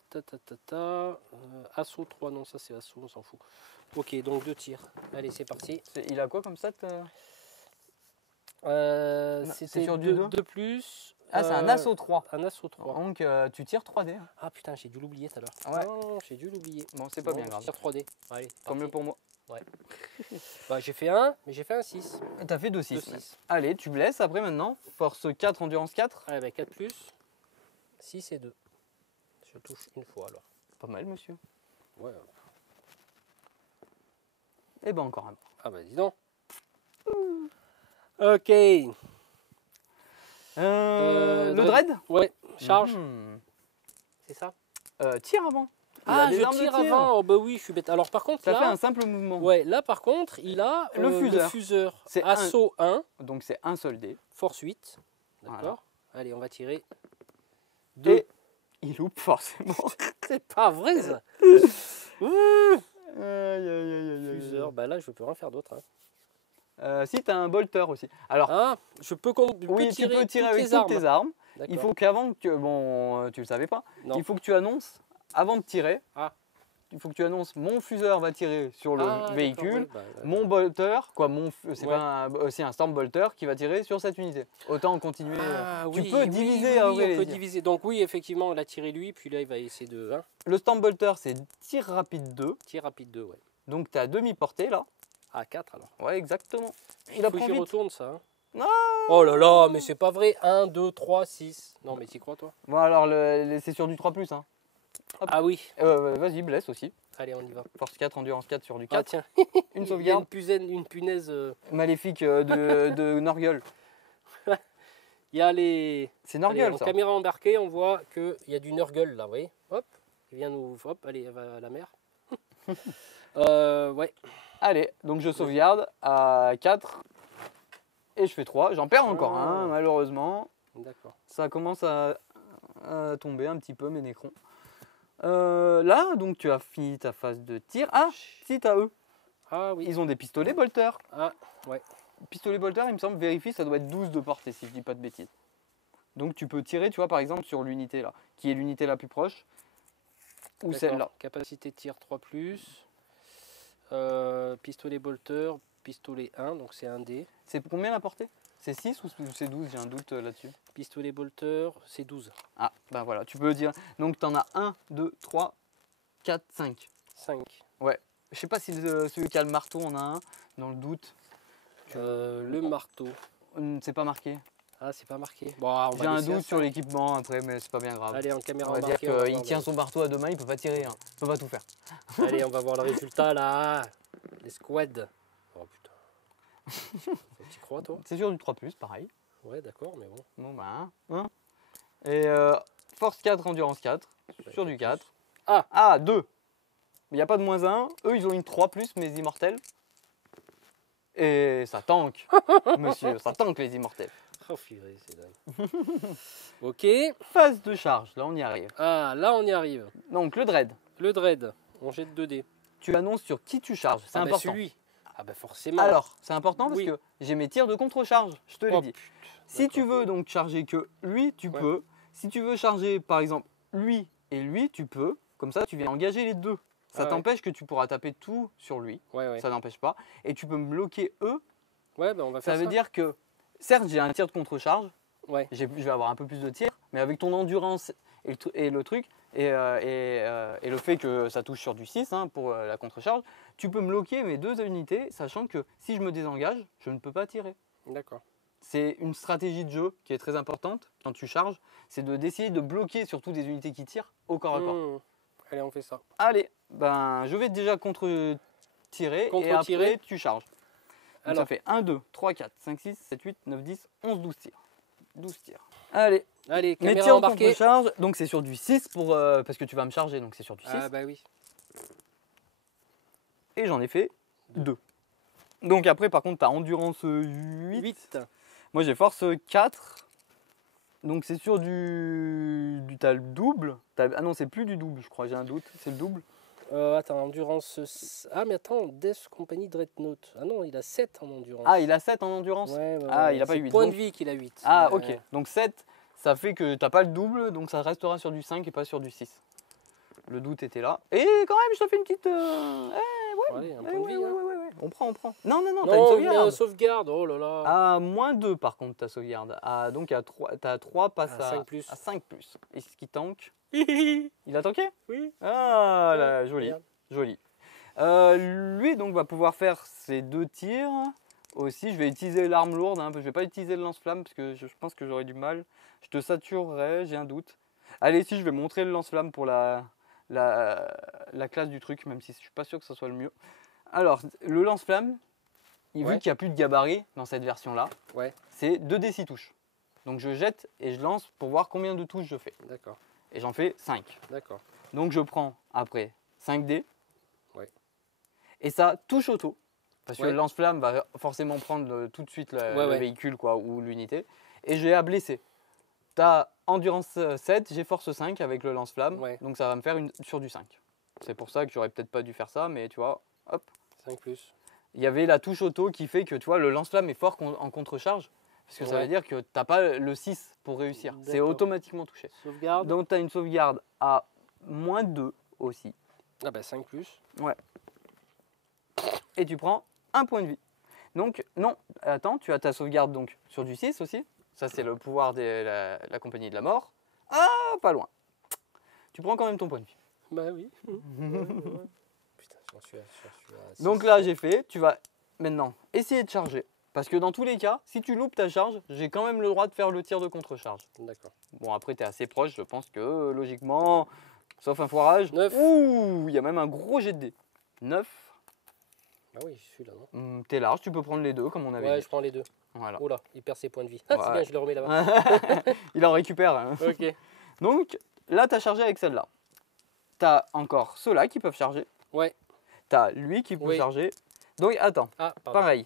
Assaut 3, non, ça c'est assaut, on s'en fout. Ok, donc 2 tirs. Allez, c'est parti. Il a quoi comme stat C'était c'est sur du 2? 2 plus. Ah, c'est un assaut 3. Un assaut 3. Donc tu tires 3D. hein. Ah putain, j'ai dû l'oublier tout à l'heure. Ouais. Non, j'ai dû l'oublier. Bon, c'est pas Bon, bien je grave. tire 3D. Allez, Comme le parti. pour moi. Bah, j'ai fait 1, mais j'ai fait un 6. T'as fait 2-6. 2-6. Allez, tu blesses après maintenant. Force 4, endurance 4. Allez, bah 4 plus. 6 et 2. Je touche une fois alors. Pas mal, monsieur. Ouais. Et ben encore un. Ah bah dis donc. Ok. Le dread. Ouais, charge, c'est ça. Tir avant. Ah, je tire avant. Oh, bah oui, je suis bête. Alors par contre, Ça là, fait un simple mouvement. ouais, là par contre, il a Le fuseur. C'est Assaut 1, Donc c'est un seul dé. force 8. D'accord. Voilà. Allez, on va tirer. 2. Et il loupe forcément. C'est pas vrai ça. Fuseur, bah là je peux rien faire d'autre. Hein. Si tu as un bolter aussi. Alors, Ah, je peux oui, tu peux tirer avec toutes tes armes. Il faut qu'avant que, bon, tu le savais pas, Non. il faut que tu annonces, avant de tirer, Ah. il faut que tu annonces mon fuseur va tirer sur le véhicule, mon bolter, c'est Ouais. pas aussi un storm bolter qui va tirer sur cette unité. Autant continuer. Ah, Tu oui, peux oui, diviser oui, en oui, vrai on les peut tirs. diviser. Donc oui, effectivement, on a tiré lui, puis là il va essayer de Le storm bolter, c'est tir rapide 2, tir rapide 2, ouais. donc tu as demi-portée là. Ah, 4 alors. Ouais, exactement. Il Faut apprend que j'y vite. retourne ça. Hein. Non. Oh là là, mais c'est pas vrai. 1, 2, 3, 6. Non, mais t'y crois toi? Bon alors, c'est sur du 3+. Hein. Hop. Ah oui. Vas-y, blesse aussi. Allez, on y va. Force 4, endurance 4 sur du Ah 4. tiens, Une il y a sauvegarde. une punaise. Maléfique de Norgueul. Il y a les. C'est Allez, Norgueul en ça. caméra embarquée, on voit qu'il y a du Nurgle là, vous voyez. Hop, il vient nous. Hop, allez, elle va à la mer. Ouais. Allez, donc je sauvegarde à 4 et je fais 3. J'en perds encore Ah. un, malheureusement. D'accord. Ça commence à tomber un petit peu mes nécrons. Là, donc tu as fini ta phase de tir. Ah, si t'as eux. Ah oui. Ils ont des pistolets bolter. Ah, ouais. Pistolet bolter, il me semble, vérifie, ça doit être 12 de portée si je dis pas de bêtises. Donc tu peux tirer, tu vois, par exemple, sur l'unité là, qui est l'unité la plus proche. Ou D'accord. celle-là. Capacité de tir 3+. Pistolet bolter, pistolet 1, donc c'est un dé. C'est combien la portée? C'est 6 ou c'est 12? J'ai un doute là-dessus. Pistolet bolter, c'est 12. Ah, ben voilà, tu peux dire. Donc tu en as 1, 2, 3, 4, 5. 5. Je sais pas si celui qui a le marteau en a un, dans le doute. Le marteau. C'est pas marqué. Ah, c'est pas marqué. Bon, on J'ai va un laisser doute ça. sur l'équipement après, mais c'est pas bien grave. Allez, en caméra On va dire embarquée. on va qu'il voir tient le- son marteau à deux mains, il peut pas tirer. Hein. Il peut pas tout faire. Allez, on va voir le résultat là. Les squads. Oh putain. Tu crois toi? C'est sur du 3+, pareil. Ouais, d'accord, mais bon. Bon ben, hein. Et force 4, endurance 4, sur du 4. Ah, 2. Il n'y a pas de -1. Eux, ils ont une 3+, mais immortels. Et ça tank, monsieur, ça tank les immortels. Oh, purée, c'est dingue. Ok. Phase de charge, là on y arrive. Ah, là on y arrive. Donc le dread, Le dread. On jette 2 dés. tu annonces sur qui tu charges, c'est Ah, bah, important. celui. Ah, bah forcément. Alors, c'est important parce Oui. que j'ai mes tirs de contre-charge, je te l'ai Oh, dit. putain, Si tu d'accord. veux donc charger que lui, tu Ouais. peux. Si tu veux charger par exemple lui et lui, tu peux. Comme ça, tu viens engager les deux. Ça Ah ouais. t'empêche que tu pourras taper tout sur lui. Ouais, ouais. Ça n'empêche pas. Et tu peux me bloquer eux. Ouais, bah on va faire Ça ça. veut dire que, certes, j'ai un tir de contre-charge. Ouais. Je vais avoir un peu plus de tir. Mais avec ton endurance et le truc, et le fait que ça touche sur du 6 hein, pour la contre-charge, tu peux me bloquer mes deux unités, sachant que si je me désengage, je ne peux pas tirer. D'accord. C'est une stratégie de jeu qui est très importante quand tu charges, c'est d'essayer de bloquer surtout des unités qui tirent au corps à corps. Allez, on fait ça. Allez, ben, je vais déjà contre-tirer et Contre-tirer. après tu charges. Donc Alors. ça fait 1, 2, 3, 4, 5, 6, 7, 8, 9, 10, 11, 12 tirs. 12 tirs. Allez, Allez, mes caméra tirs de embarquée. contre-charge, donc c'est sur du 6 parce que tu vas me charger, donc c'est sur du 6. Ah, bah oui. Et j'en ai fait 2. Donc après, par contre, tu as endurance 8. 8. Moi, j'ai force 4. Donc c'est sur t'as le double. Ah non, c'est plus du double, je crois, j'ai un doute. C'est le double. Attends, endurance. Ah, mais attends, Death Company Dreadnought. Ah non, il a 7 en endurance. Ah, il a 7 en endurance. Ouais, Ah, il a pas C'est 8, point donc- de vie qu'il a 8. Ah, Ouais. ok. Donc 7, ça fait que t'as pas le double, donc ça restera sur du 5 et pas sur du 6. Le doute était là. Et quand même, je te fais une petite... Allez, un point de vie. hein. ouais. On prend. Non, t'as une Non, mais sauvegarde. sauvegarde, oh là là. À -2 par contre ta sauvegarde. Donc t'as 3 passe À à 5+. à 5+. Et ce qui tank. Oui. Il a tanké? Ah là, joli. Regarde. Joli. Lui donc va pouvoir faire ses 2 tirs. Aussi, je vais utiliser l'arme lourde. Hein, je vais pas utiliser le lance-flamme parce que je pense que j'aurai du mal. Je te saturerai, j'ai un doute. Allez, si je vais montrer le lance-flamme pour la classe du truc, même si je suis pas sûr que ce soit le mieux. Alors, le lance-flamme, vu Ouais. qu'il n'y a plus de gabarit dans cette version-là, Ouais. c'est 2d6 touches. Donc je jette et je lance pour voir combien de touches je fais. D'accord. Et j'en fais 5. D'accord. Donc je prends après 5 dés. Ouais. Et ça touche auto. Parce que Ouais. le lance-flamme va forcément prendre tout de suite le Ouais. véhicule quoi, ou l'unité. Et j'ai à blesser. Tu as endurance 7, j'ai force 5 avec le lance-flamme. Ouais. Donc ça va me faire sur du 5. C'est pour ça que j'aurais peut-être pas dû faire ça, mais tu vois, hop. 5 plus. Il y avait la touche auto qui fait que tu vois, le lance-flamme est fort en contre-charge. Parce que ça Ouais. veut dire que tu n'as pas le 6 pour réussir. C'est D'accord. automatiquement touché. Sauvegarde. Donc tu as une sauvegarde à -2 aussi. Ah bah 5 plus. Et tu prends un point de vie. Donc, non, attends, tu as ta sauvegarde donc sur du 6 aussi. Ça, c'est le pouvoir de la compagnie de la mort. Ah, pas loin. Tu prends quand même ton point de vie. Bah oui. Putain, j'en suis à 6. Donc là, j'ai fait. Tu vas maintenant essayer de charger. Parce que dans tous les cas, si tu loupes ta charge, j'ai quand même le droit de faire le tir de contre-charge. D'accord. Bon, après, tu es assez proche. Je pense que logiquement, sauf un foirage. 9. Ouh, il y a même un gros jet de dés. 9. Ah oui, je suis là, non? T'es large, tu peux prendre les deux comme on avait Ouais, dit. je prends les deux. Voilà. Oh là, il perd ses points de vie. Ah, c'est Ouais. bien, je le remets là-bas. Il en récupère. Hein. Ok. Donc là, tu as chargé avec celle-là. Tu as encore ceux-là qui peuvent charger. Ouais. Tu as lui qui peut Oui. charger. Donc attends, Ah, pardon. pareil.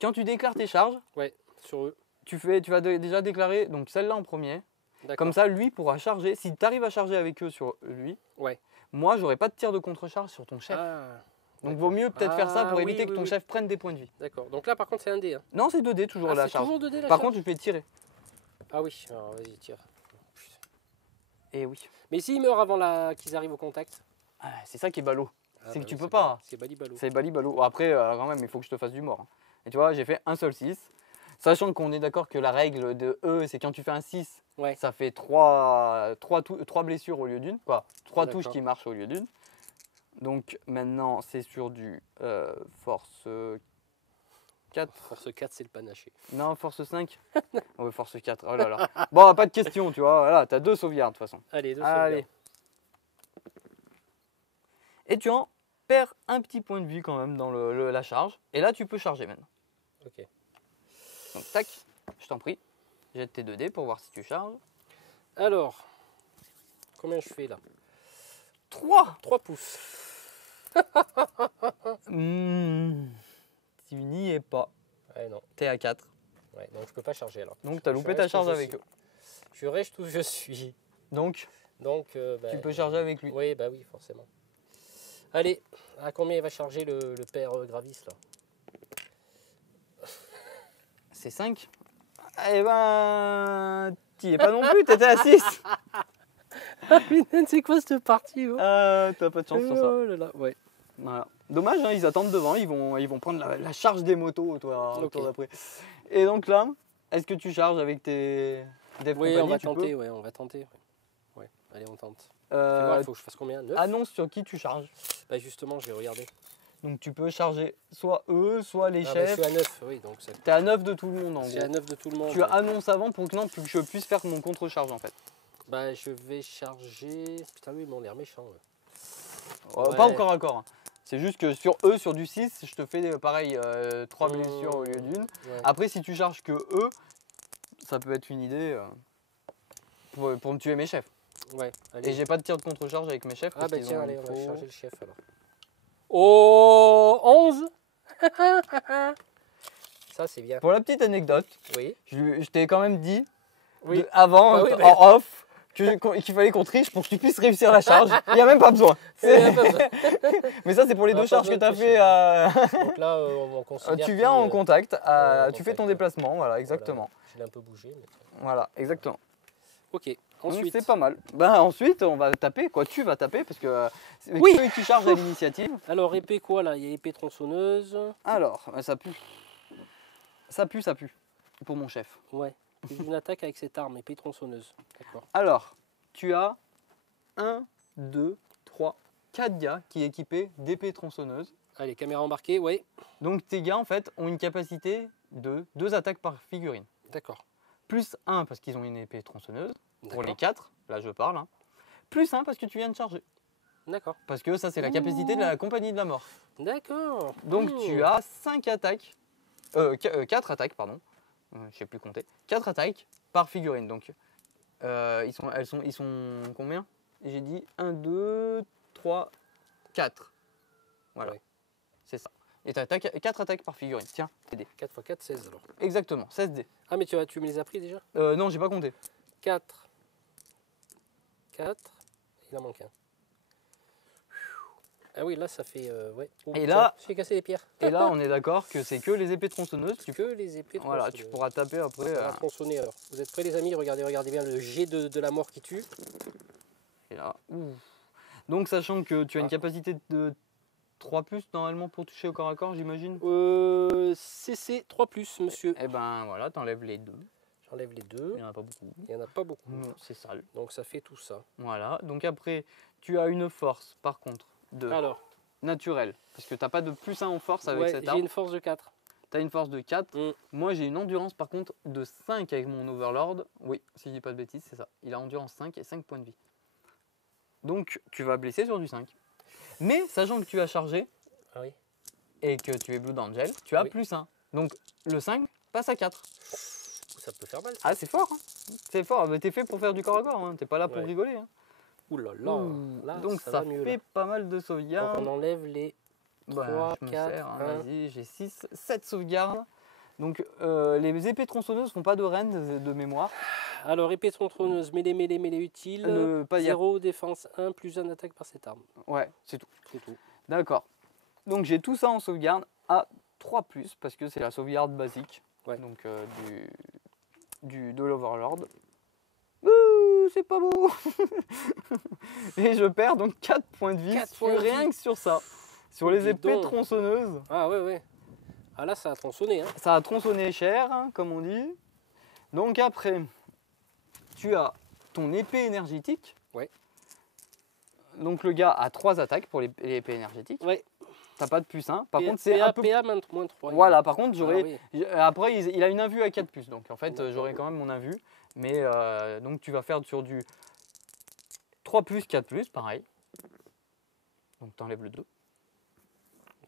Quand tu déclares tes charges, Ouais, sur eux. tu vas déjà déclarer donc celle-là en premier. D'accord. Comme ça, lui pourra charger. Si tu arrives à charger avec eux sur lui, Ouais. moi, j'aurai pas de tir de contre-charge sur ton chef. Ah, Donc vaut mieux peut-être faire ça Ah, pour oui, éviter que oui, ton oui. chef prenne des points de vie. d'accord. Donc là, par contre, c'est un dé. Hein. Non, c'est 2 dés toujours Ah, la c'est charge. toujours 2 dés la Par charge. contre, tu fais tirer. Ah oui, alors vas-y, tire. Putain. Et oui. Mais s'ils meurent avant qu'ils arrivent au contact? Ah, c'est ça qui est ballot. Ah, C'est bah que tu oui, peux pas. C'est bali-balo. C'est bali-balo. Bon, après, quand même, il faut que je te fasse du mort. Hein. Et tu vois, j'ai fait un seul 6. Sachant qu'on est d'accord que la règle de E, c'est quand tu fais un 6, Ouais. ça fait 3 blessures au lieu d'une. Quoi, 3 touches D'accord. qui marchent au lieu d'une. Donc maintenant, c'est sur du force 4. Force 4, c'est le panaché. Non, force 5. Ouais, force 4. Oh là là. Bon, pas de question, tu vois. Voilà, t'as 2 sauvegardes de toute façon. Allez, deux Allez. sauvegardes. Et tu en perds un petit point de vie quand même dans la charge. Et là, tu peux charger maintenant. Ok. Donc, tac, je t'en prie. Jette tes 2 dés pour voir si tu charges. Alors, combien je fais là? 3. 3 pouces. Tu n'y es pas. Ouais, non. T'es à 4. Ouais, donc je peux pas charger alors. Donc, t'as Je loupé ta reste où charge je avec suis. eux. Je reste où je suis. Donc, Donc, bah, tu peux charger avec lui. Oui, bah oui, forcément. Allez, à combien il va charger le père Gravis là? C'est 5. Eh ben, t'y es pas non plus, t'étais à 6. Ah putain, c'est quoi cette partie? Oh, T'as pas de chance sur ça. oh là là, ouais. Voilà. Dommage, hein, ils attendent devant, ils vont prendre la charge des motos au tour d'après. Et donc là, est-ce que tu charges avec tes Dev Oui, Company, on va tu tenter, peux ouais, on va tenter. Ouais, allez, on tente. Fais voir, il faut que je fasse combien? 9? Annonce sur qui tu charges. Bah justement, je vais regarder. Donc tu peux charger soit eux, soit les Ah, bah, je chefs. suis à 9, oui, donc c'est T'es à 9 de tout le monde en à gros. 9 de tout le monde. Tu ouais. annonces avant pour que je puisse faire mon contre-charge en fait. Bah je vais charger... Putain, oui, ils m'ont l'air méchant. Ouais. Pas Ouais. encore accord. Hein. C'est juste que sur eux, sur du 6, je te fais pareil 3 Mmh, blessures au lieu d'une. Ouais. Après, si tu charges que eux, ça peut être une idée pour me tuer mes chefs. Ouais, Et allez. j'ai pas de tir de contre-charge avec mes chefs. Ah parce bah qu'ils tiens, ont allez, un on va faux- charger le chef alors. Oh, 11. Ça c'est bien. Pour la petite anecdote, Oui. je t'ai quand même dit Oui. avant, Ah oui, en off, qu'il fallait qu'on triche pour que tu puisses réussir la charge. Il n'y a même pas besoin. Ouais, pas besoin. Mais ça, c'est pour les Ah, deux pas charges que besoin tu de as fait. tricher. Donc là, on considère Tu viens en qu'il, contact, en tu fais ton contact, déplacement, voilà, exactement. je l'ai un peu bougé. Mais... Voilà, exactement. Ok, Donc ensuite. c'est pas mal. Ben, ensuite, on va taper, quoi. Tu vas taper parce que Oui. ceux qui chargent à l'initiative. Alors, épée quoi là? Il y a épée tronçonneuse. Alors, ça pue. Ça pue. Pour mon chef. Ouais. Une attaque avec cette arme, épée tronçonneuse. D'accord. Alors, tu as 1, 2, 3, 4 gars qui est équipé d'épées tronçonneuses. Allez, caméra embarquée, ouais. Donc tes gars en fait ont une capacité de 2 attaques par figurine. D'accord. Plus 1 parce qu'ils ont une épée tronçonneuse. Pour les D'accord. 4, là je parle. Hein. Plus 1 parce que tu viens de charger. D'accord. Parce que ça c'est la capacité de la compagnie de la mort. D'accord. Donc tu as 5 attaques. 4 attaques pardon. je sais plus compter, 4 attaques par figurine. Donc ils sont combien? J'ai dit 1, 2, 3, 4. Voilà, Ouais. c'est ça. Et tu as 4 attaques par figurine. Tiens, tes dés. 4 x 4, 16 alors. Exactement, 16 dés. Ah, mais tu me les as pris déjà? Non, j'ai pas compté. 4. 4. Il en manque un. Ah oui, là, ça fait... ouais. Oh, Et tiens, là- j'ai cassé les pierres. Et là, on est d'accord que c'est que les épées tronçonneuses. Que les épées Voilà, tronçonneuses. tu pourras taper après. On va tronçonner alors. Vous êtes prêts les amis? Regardez bien le jet de la mort qui tue. Et là, ouh. Donc, sachant que tu as une capacité de 3 plus normalement pour toucher au corps à corps, j'imagine. CC 3+, monsieur. Et ben voilà, t'enlèves les 2. J'enlève les 2. Il n'y en a pas beaucoup. Il n'y en a pas beaucoup. Non, c'est sale. Donc ça fait tout ça. Voilà, donc après, tu as une force par contre de Alors, naturelle. Parce que tu n'as pas de plus 1 en force avec ouais, cette j'ai arme. une force de 4. Tu as une force de 4. Mm. Moi, j'ai une endurance par contre de 5 avec mon Overlord. Oui, si je dis pas de bêtises, c'est ça. Il a endurance 5 et 5 points de vie. Donc, tu vas blesser sur du 5. Mais, sachant que tu as chargé Ah oui. et que tu es Blood Angel, tu as Oui. plus 1. Donc, le 5 passe à 4. Ça peut faire mal. Ah, c'est fort, hein. C'est fort, mais t'es fait pour faire du corps à corps, hein. T'es pas là pour Ouais. rigoler. Hein. Ouh là là. Ouh. Là, Donc ça va mieux, fait là. pas mal de Donc sauvegardes. on enlève les... Bah, 3, je me 4, sers, hein, 1. vas-y, j'ai 6, 7 sauvegardes. Donc les épées tronçonneuses font pas de rend de mémoire. Alors, épée tronçonneuse, mêlée utile. Pas 0, défense 1, plus 1 attaque par cette arme. Ouais, c'est tout. C'est tout. D'accord. Donc j'ai tout ça en sauvegarde à 3 +, parce que c'est la sauvegarde basique. Ouais. Donc de l'Overlord. Ouh, c'est pas beau. Et je perds donc 4 points de vie 4 points de rien vie. que sur ça. Sur les Dis épées donc. tronçonneuses. Ah ouais, ouais. Ah là, ça a tronçonné. Hein. Ça a tronçonné cher, hein, comme on dit. Donc après, tu as ton épée énergétique. Ouais. Donc le gars a 3 attaques pour l'épée énergétique. Ouais. T'as pas de plus 1. Par contre, c'est un peu... PA moins 3. Voilà, par contre, Ah oui. après, il a une invue à 4 plus. Donc en fait, D'accord. j'aurai quand même mon invue. Mais donc tu vas faire sur du 3 plus, 4 plus, pareil. Donc tu enlèves le 2.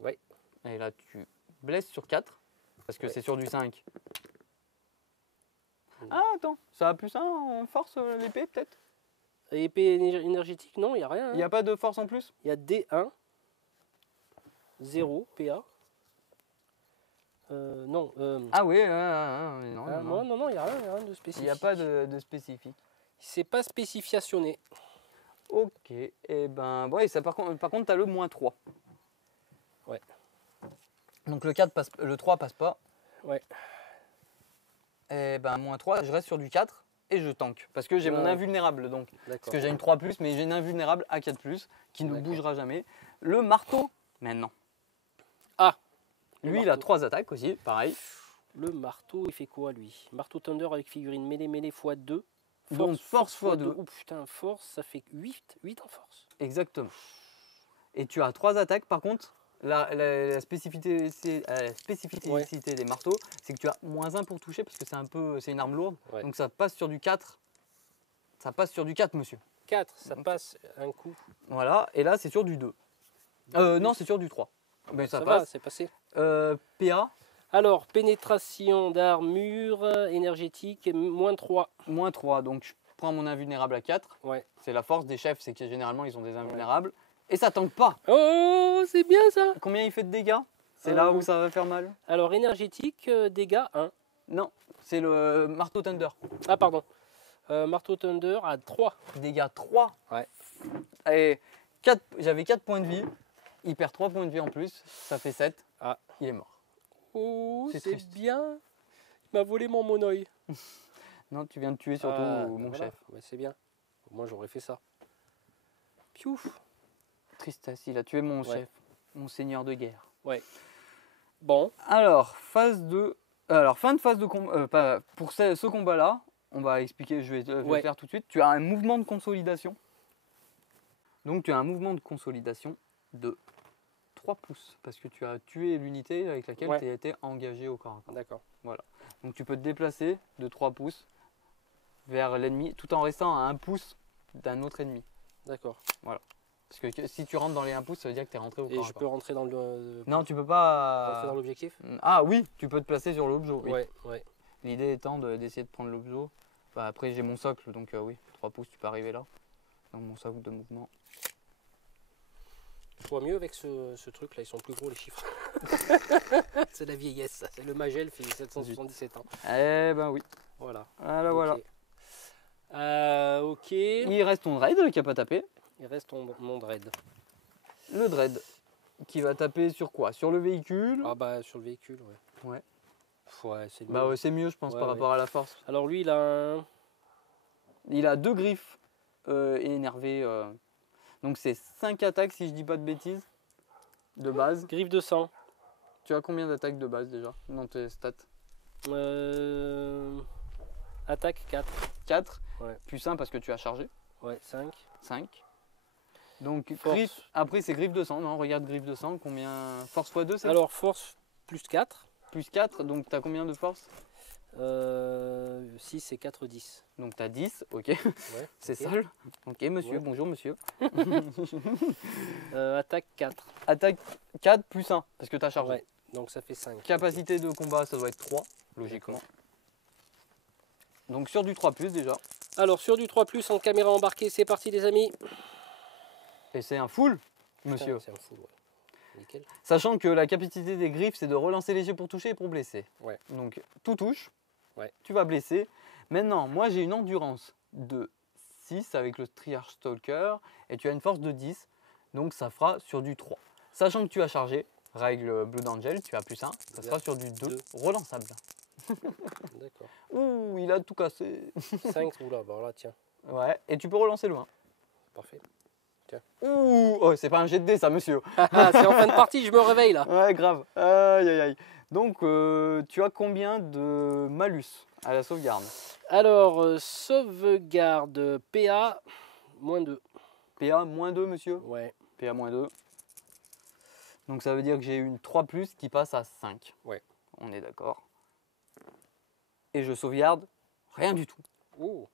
Ouais. Et là, tu blesses sur 4. Parce que Ouais. c'est sur du 5. Ah, attends, ça a plus 1 en force l'épée, peut-être? Épée énergétique, non, il n'y a rien. Il n'y a pas de force en plus? Il y a D1, 0, PA. Non. Ah oui, non, Non, il n'y a rien de il spécifique. n'y a pas de spécifique. C'est pas spécificationné. Ok, et ben, ouais, ça, par contre, tu as le moins 3. Ouais. Donc le 4 passe, le 3 passe pas. Ouais. Et ben, moins 3, je reste sur du 4 et je tank. Parce que j'ai mon Ouais. invulnérable, donc. Parce D'accord. que j'ai une 3 plus, mais j'ai une invulnérable à 4 plus qui ne D'accord. bougera jamais. Le marteau, maintenant. Ah, Lui, il a 3 attaques aussi, pareil. le marteau, il fait quoi lui? Marteau Thunder avec figurine mêlée x2. Donc, force fois x2. Oh putain, force, ça fait 8 en force. Exactement. Et tu as 3 attaques, par contre. La spécificité des marteaux, c'est que tu as moins 1 pour toucher parce que c'est une arme lourde. Ouais. Donc ça passe sur du 4. Ça passe sur du 4, monsieur. 4, ça passe un coup. Voilà, et là c'est sur du 2. Non, c'est sur du 3. Mais ça va, passe. c'est passé. PA, Alors, pénétration d'armure énergétique, moins 3. moins 3. Donc je prends mon invulnérable à 4. Ouais. C'est la force des chefs, c'est que généralement ils ont des invulnérables. Et ça tank pas. Oh, c'est bien ça. Combien il fait de dégâts? C'est là où ça va faire mal? Alors, énergétique, dégâts 1. Non, c'est le marteau Thunder. Ah, pardon. Marteau Thunder à 3. Dégâts 3. Ouais. Et j'avais 4 points de vie. Il perd 3 points de vie en plus. Ça fait 7. Ah. Il est mort. Oh, C'est c'est triste. bien. Il m'a volé mon monoï. Non, tu viens de tuer surtout mon voilà. chef. Ouais, c'est bien. Moi, j'aurais fait ça. Piouf. Tristesse, il a tué mon Ouais. chef. Mon seigneur de guerre. Bon. Alors, fin de phase de combat. Pour ce combat-là, on va expliquer, je vais le faire tout de suite. Tu as un mouvement de consolidation. Donc, tu as un mouvement de consolidation de 3 pouces. Parce que tu as tué l'unité avec laquelle Ouais. tu as été engagé au corps à corps. D'accord. Donc, tu peux te déplacer de 3 pouces vers l'ennemi tout en restant à 1 pouce d'un autre ennemi. D'accord. Parce que si tu rentres dans les 1 pouce, ça veut dire que tu es rentré au corps Et à je corps. peux rentrer dans le. Non, tu peux rentrer pas. dans l'objectif. Ah oui, tu peux te placer sur l'objet. Oui. Ouais. L'idée étant d'essayer de prendre l'objet. Bah, après, j'ai mon socle, donc oui, 3 pouces, tu peux arriver là. Dans mon socle de mouvement. Je vois mieux avec ce truc là, ils sont plus gros les chiffres. C'est la vieillesse, ça. C'est le Magel, fait 777 ans. Eh ben oui. Voilà. Voilà. Ok. Il reste ton dread qui n'a pas tapé. Il reste mon dread. Le dread qui va taper sur quoi? Sur le véhicule? Ah bah sur le véhicule, ouais. Ouais. Ouais, c'est mieux. Bah ouais, c'est mieux, je pense, par rapport à la force. Alors lui, il a un... Il a 2 griffes énervées. Donc c'est 5 attaques, si je dis pas de bêtises, de base. Griffe de sang. Tu as combien d'attaques de base déjà dans tes stats? Attaque 4. 4. Ouais. Plus 1 parce que tu as chargé. Ouais, 5. 5. Donc Force. griffe, après c'est griffe de sang. Non, regarde griffe de sang. Combien? Force x 2 c'est? Alors force plus 4. Plus 4, donc tu as combien de force? 6 et 4, 10. Donc tu as 10, ok. Ouais, C'est ok. sale. Ok, monsieur, Ouais. bonjour monsieur. Attaque 4. Attaque 4 plus 1, parce que tu as chargé. Ouais, donc ça fait 5. Capacité de combat, ça doit être 3, logiquement. Donc sur du 3+, déjà. Alors sur du 3+, en caméra embarquée, c'est parti les amis. Et c'est un full, monsieur. C'est un full, ouais. Nickel. Sachant que la capacité des griffes, c'est de relancer léger pour toucher et pour blesser. Ouais. Donc tout touche, ouais. Tu vas blesser. Maintenant, moi j'ai une endurance de 6 avec le Triarch Stalker et tu as une force de 10, donc ça fera sur du 3. Sachant que tu as chargé, règle Blood Angel, tu as plus 1, ça sera sur du 2, relançable. D'accord. Ouh, il a tout cassé. 5, oula, bah là tiens. Ouais, et tu peux relancer le 1. Parfait. Ouh, oh, c'est pas un jet de dés ça, monsieur. C'est en fin de partie, je me réveille là. Ouais, grave. Aïe, aïe, aïe. Donc, tu as combien de malus à la sauvegarde? Alors, sauvegarde PA, -2. PA, -2, monsieur? Ouais. PA, -2. Donc, ça veut dire que j'ai une 3+, qui passe à 5. Ouais. On est d'accord. Et je sauvegarde rien du tout. Oh.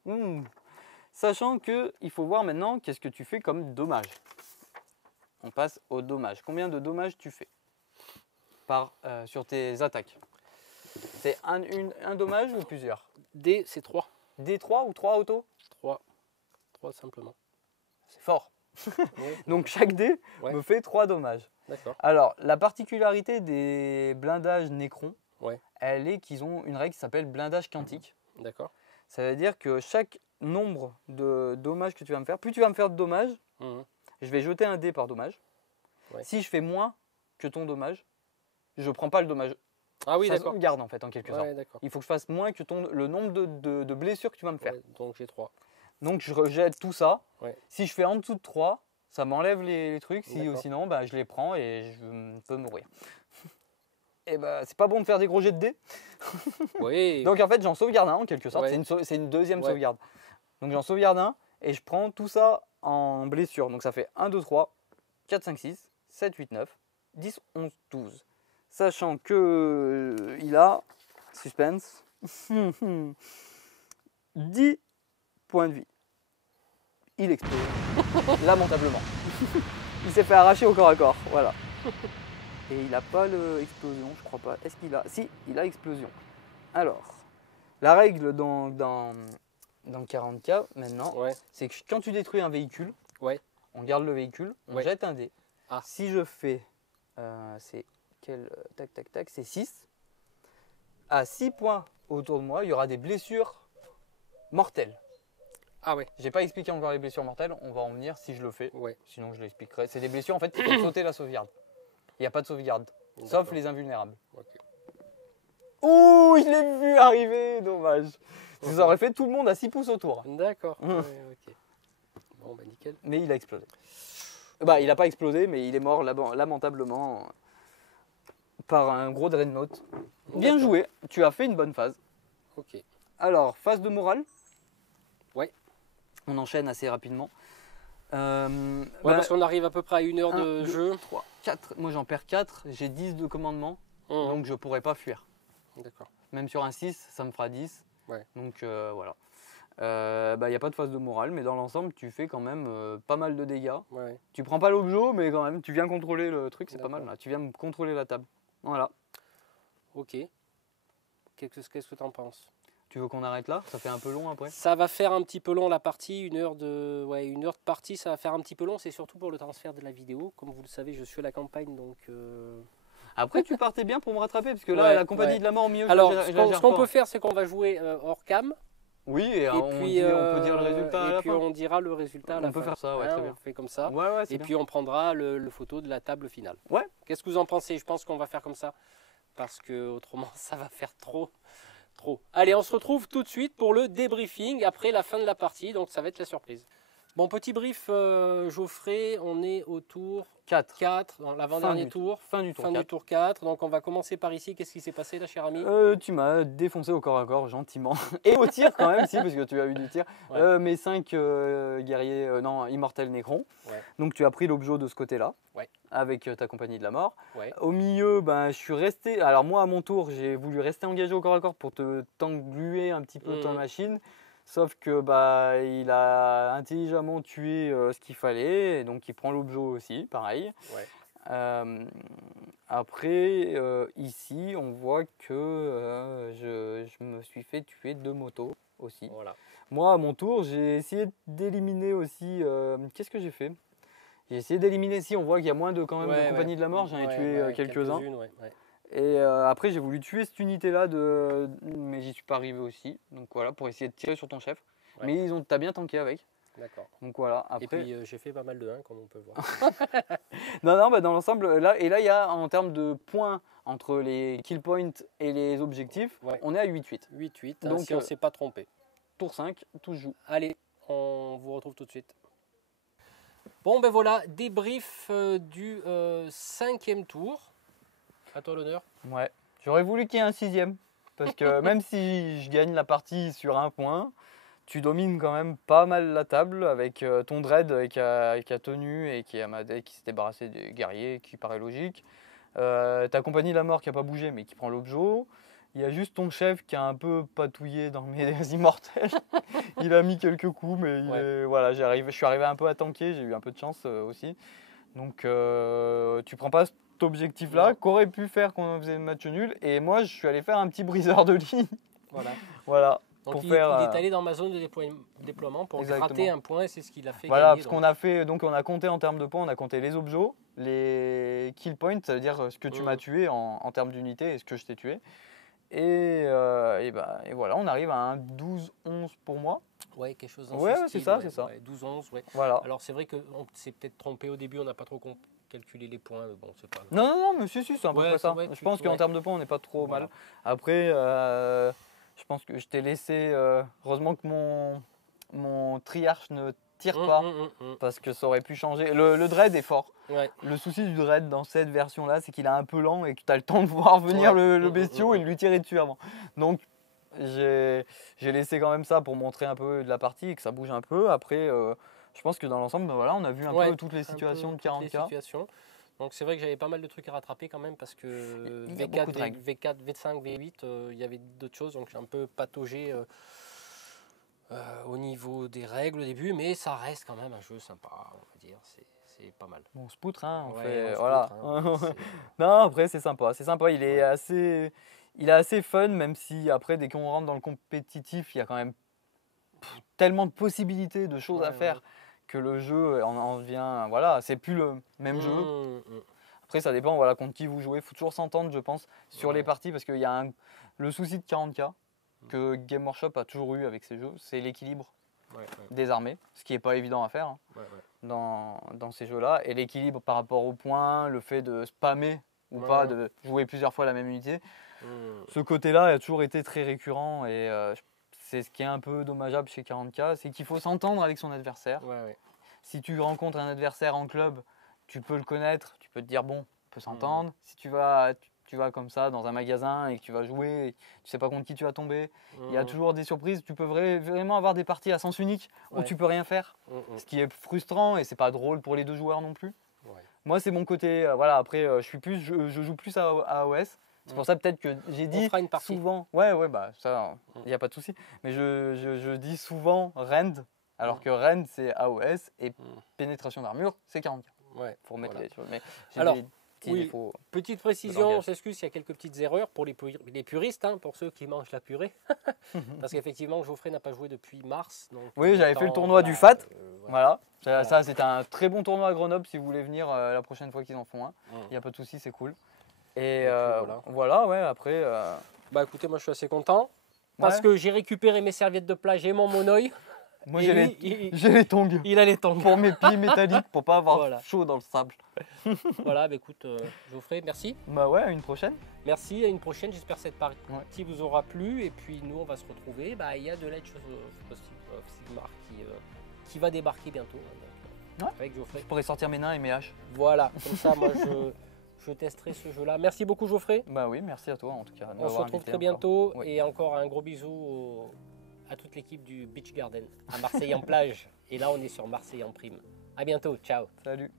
Sachant qu'il faut voir maintenant qu'est-ce que tu fais comme dommage. On passe au dommage. Combien de dommages tu fais sur tes attaques? C'est un dommage ou plusieurs? D, c'est 3. D3 ou 3 auto? 3. 3 simplement. C'est fort. Ouais. Donc chaque dé Ouais. me fait 3 dommages. D'accord. Alors, la particularité des blindages Necron, Ouais. elle est qu'ils ont une règle qui s'appelle blindage quantique. D'accord. Ça veut dire que chaque nombre de dommages que tu vas me faire, plus tu vas me faire de dommages, je vais jeter un dé par dommage. Ouais. Si je fais moins que ton dommage, je prends pas le dommage. Ah oui, ça d'accord. sauvegarde en fait, en quelque sorte. Ouais, d'accord. Il faut que je fasse moins que le nombre de blessures que tu vas me faire. Ouais, donc j'ai 3. Donc je rejette tout ça. Ouais. Si je fais en dessous de 3, ça m'enlève les trucs. D'accord. Sinon, bah, je les prends et je peux mourir. Et bah, c'est pas bon de faire des gros jets de dés. Oui. Donc en fait, j'en sauvegarde un en quelque sorte. Ouais. C'est une deuxième Ouais. sauvegarde. Donc j'en sauvegarde un et je prends tout ça en blessure. Donc ça fait 1, 2, 3, 4, 5, 6, 7, 8, 9, 10, 11, 12. Sachant que il a, suspense, 10 points de vie. Il explose lamentablement. Il s'est fait arracher au corps à corps, voilà. Et il n'a pas l'explosion, je crois pas. Est-ce qu'il a? Si, il a explosion. Alors, la règle dans 40K maintenant, Ouais. c'est que quand tu détruis un véhicule, Ouais. on garde le véhicule, on Ouais. jette un dé. Ah. Si je fais, c'est quel tac tac tac, c'est 6. À 6 points autour de moi, il y aura des blessures mortelles. Ah ouais. J'ai pas expliqué encore les blessures mortelles, on va en venir si je le fais. Ouais. Sinon je l'expliquerai. C'est des blessures en fait qui font sauter la sauvegarde. Il n'y a pas de sauvegarde, sauf D'accord. les invulnérables. Ok. Ouh, je l'ai vu arriver, dommage. Ça aurait fait tout le monde à 6 pouces autour. D'accord. Ouais, ok. Bon bah nickel. Mais il a explosé. Bah, il n'a pas explosé, mais il est mort lamentablement par un gros dreadnought. Bien D'accord. joué, tu as fait une bonne phase. Ok. Alors, phase de morale. Ouais. On enchaîne assez rapidement. Ouais, parce qu'on arrive à peu près à 1 heure de 1, 2, jeu. 3, 4. Moi j'en perds 4, j'ai 10 de commandement, donc je pourrais pas fuir. D'accord. Même sur un 6, ça me fera 10. Ouais. Donc voilà. Il n'y a pas de phase de morale, mais dans l'ensemble, tu fais quand même pas mal de dégâts. Ouais. Tu prends pas l'objet, mais quand même, tu viens contrôler le truc, c'est pas mal. D'accord. Là. Tu viens me contrôler la table. Voilà. Ok. Qu'est-ce que tu en penses? Tu veux qu'on arrête là? Ça fait un peu long après? Ça va faire un petit peu long la partie, une heure de partie, ça va faire un petit peu long. C'est surtout pour le transfert de la vidéo. Comme vous le savez, je suis à la campagne, donc... Après, tu partais bien pour me rattraper, parce que là, la compagnie de la mort au milieu, alors, je la gère ce qu'on pas. peut faire, c'est qu'on va jouer hors cam. Oui, et, on peut dire le résultat à la et puis fin. on dira le résultat à la fin. On peut faire ça, ouais, très bien. On fait comme ça. Ouais, et puis on prendra le photo de la table finale. Ouais. Qu'est-ce que vous en pensez? Je pense qu'on va faire comme ça. Parce que autrement, ça va faire trop. Allez, on se retrouve tout de suite pour le débriefing après la fin de la partie. Donc ça va être la surprise. Bon, petit brief, Geoffrey, on est au tour 4 dans l'avant-dernier tour. Fin du tour 4. Donc on va commencer par ici. Qu'est-ce qui s'est passé là, cher ami? Tu m'as défoncé au corps à corps, gentiment. Et au tir quand même, si, parce que tu as eu du tir. Ouais. Mes 5 guerriers, immortels Nécrons. Ouais. Donc tu as pris l'objet de ce côté-là, ouais. avec ta compagnie de la mort. Ouais. Au milieu, je suis resté... Alors moi, à mon tour, j'ai voulu rester engagé au corps à corps pour t'engluer un petit peu ta machine. Sauf que il a intelligemment tué ce qu'il fallait, et donc il prend l'objet aussi, pareil. Ouais. Après, ici, on voit que je me suis fait tuer 2 motos aussi. Voilà. Moi, à mon tour, j'ai essayé d'éliminer aussi... Qu'est-ce que j'ai fait? J'ai essayé d'éliminer, si on voit qu'il y a moins de compagnie de la mort, j'en ai tué quelques-uns. Et après, j'ai voulu tuer cette unité-là, mais j'y suis pas arrivé aussi. Donc voilà, pour essayer de tirer sur ton chef. Ouais. Mais t'as bien tanké avec. D'accord. Donc voilà. Après... Et puis j'ai fait pas mal de 1, comme on peut voir. non, dans l'ensemble, là, il y a en termes de points entre les kill points et les objectifs, on est à 8-8. 8-8, donc si on ne s'est pas trompé. Tour 5, tout se joue. Allez, on vous retrouve tout de suite. Bon, ben voilà, débrief du 5e tour. À toi l'honneur. Ouais, j'aurais voulu qu'il y ait un 6e. Parce que même si je gagne la partie sur 1 point, tu domines quand même pas mal la table avec ton dread qui a tenu et qui s'est débarrassé des guerriers, qui paraît logique. Ta compagnie de la mort qui n'a pas bougé mais qui prend l'objet. Il y a juste ton chef qui a un peu patouillé dans mes immortels. Il a mis quelques coups, mais voilà, je suis arrivé un peu à tanker, j'ai eu un peu de chance aussi. Donc tu prends pas cet objectif-là, qu'aurait pu faire qu'on faisait un match nul. Et moi, je suis allé faire un petit briseur de ligne. Voilà. Donc il est allé dans ma zone de déploiement pour gratter un point, et c'est ce qu'il a fait voilà, gagner. Parce qu'on a fait, donc on a compté en termes de points, on a compté les objets, les kill points, ça veut dire ce que tu m'as tué en termes d'unité et ce que je t'ai tué. Et voilà, on arrive à un 12-11 pour moi. Ouais, quelque chose dans ce style. C'est ça. 12-11, ouais. Voilà. Alors c'est vrai qu'on s'est peut-être trompé au début, on n'a pas trop calculé les points. Bon, c'est pas grave. Non, mais si, c'est un peu près ça. Je pense qu'en termes de points, on n'est pas trop mal. Après, je pense que je t'ai laissé... heureusement que mon triarche ne tire pas, parce que ça aurait pu changer. Le dread est fort. Ouais. Le souci du dread dans cette version-là, c'est qu'il est un peu lent et que tu as le temps de voir venir le bestiau et de lui tirer dessus avant. Donc, j'ai laissé quand même ça pour montrer un peu de la partie et que ça bouge un peu. Après, je pense que dans l'ensemble, voilà, on a vu un peu toutes les situations de 40K. Donc c'est vrai que j'avais pas mal de trucs à rattraper quand même parce que V4, V5, V8, il y avait d'autres choses. Donc j'ai un peu pataugé au niveau des règles au début, mais ça reste quand même un jeu sympa, on va dire. C'est pas mal. On se poutre, hein, voilà. Non, après c'est sympa, il est assez fun, même si après dès qu'on rentre dans le compétitif, il y a quand même tellement de possibilités, de choses à faire que le jeu en devient, voilà, c'est plus le même jeu. Après ça dépend, voilà, contre qui vous jouez, il faut toujours s'entendre, je pense, sur les parties, parce qu'il y a le souci de 40K que Game Workshop a toujours eu avec ces jeux, c'est l'équilibre des armées, ce qui n'est pas évident à faire dans ces jeux-là, et l'équilibre par rapport aux points, le fait de spammer ou pas, de jouer plusieurs fois la même unité. Ce côté-là a toujours été très récurrent, et c'est ce qui est un peu dommageable chez 40K, c'est qu'il faut s'entendre avec son adversaire. Si tu rencontres un adversaire en club, tu peux le connaître, tu peux te dire bon, on peut s'entendre. Si tu vas comme ça dans un magasin et que tu vas jouer, tu sais pas contre qui tu vas tomber, il y a toujours des surprises. Tu peux vraiment avoir des parties à sens unique où tu peux rien faire, ce qui est frustrant et c'est pas drôle pour les deux joueurs non plus. Moi c'est mon côté, voilà, après je joue plus à AOS. C'est pour ça peut-être que j'ai dit souvent, ça, il n'y a pas de souci, mais je dis souvent Rend, alors que Rend c'est AOS et pénétration d'armure c'est 40K. Pour mettre les choses. Mais alors, petits Oui. défauts. Petite de précision, on langage. s'excuse s'il y a quelques petites erreurs pour les puristes, hein, pour ceux qui mangent la purée. Parce qu'effectivement, Geoffrey n'a pas joué depuis mars. Donc Oui, j'avais fait le temps, tournoi du voilà, FAT. voilà. Voilà. Ça c'était un très bon tournoi à Grenoble si vous voulez venir la prochaine fois qu'ils en font un. Mm. Il n'y a pas de souci, c'est cool. Et Et, puis, voilà, ouais, après. Bah écoutez, moi je suis assez content. Parce Ouais. que j'ai récupéré mes serviettes de plage et mon monoeil. Moi Et j'ai lui, j'ai les tongs il a les tongs. pour mes pieds métalliques pour pas avoir Voilà. chaud dans le sable. Voilà, bah écoute, Geoffrey, merci. Bah ouais, à une prochaine. Merci, à une prochaine. J'espère que cette partie Ouais. vous aura plu. Et puis nous, on va se retrouver. Bah, il y a de l'Edge of Sigmar qui va débarquer bientôt. Donc, Ouais. avec Geoffrey. Je pourrais sortir mes nains et mes haches. Voilà, comme ça, moi, je testerai ce jeu-là. Merci beaucoup, Geoffrey. Bah oui, merci à toi en tout cas. de On se m'avoir retrouve invité très encore. bientôt. Ouais. Et encore un gros bisou à toute l'équipe du Beach Garden à Marseille en plage. Et là, on est sur Marseille en prime. À bientôt. Ciao. Salut.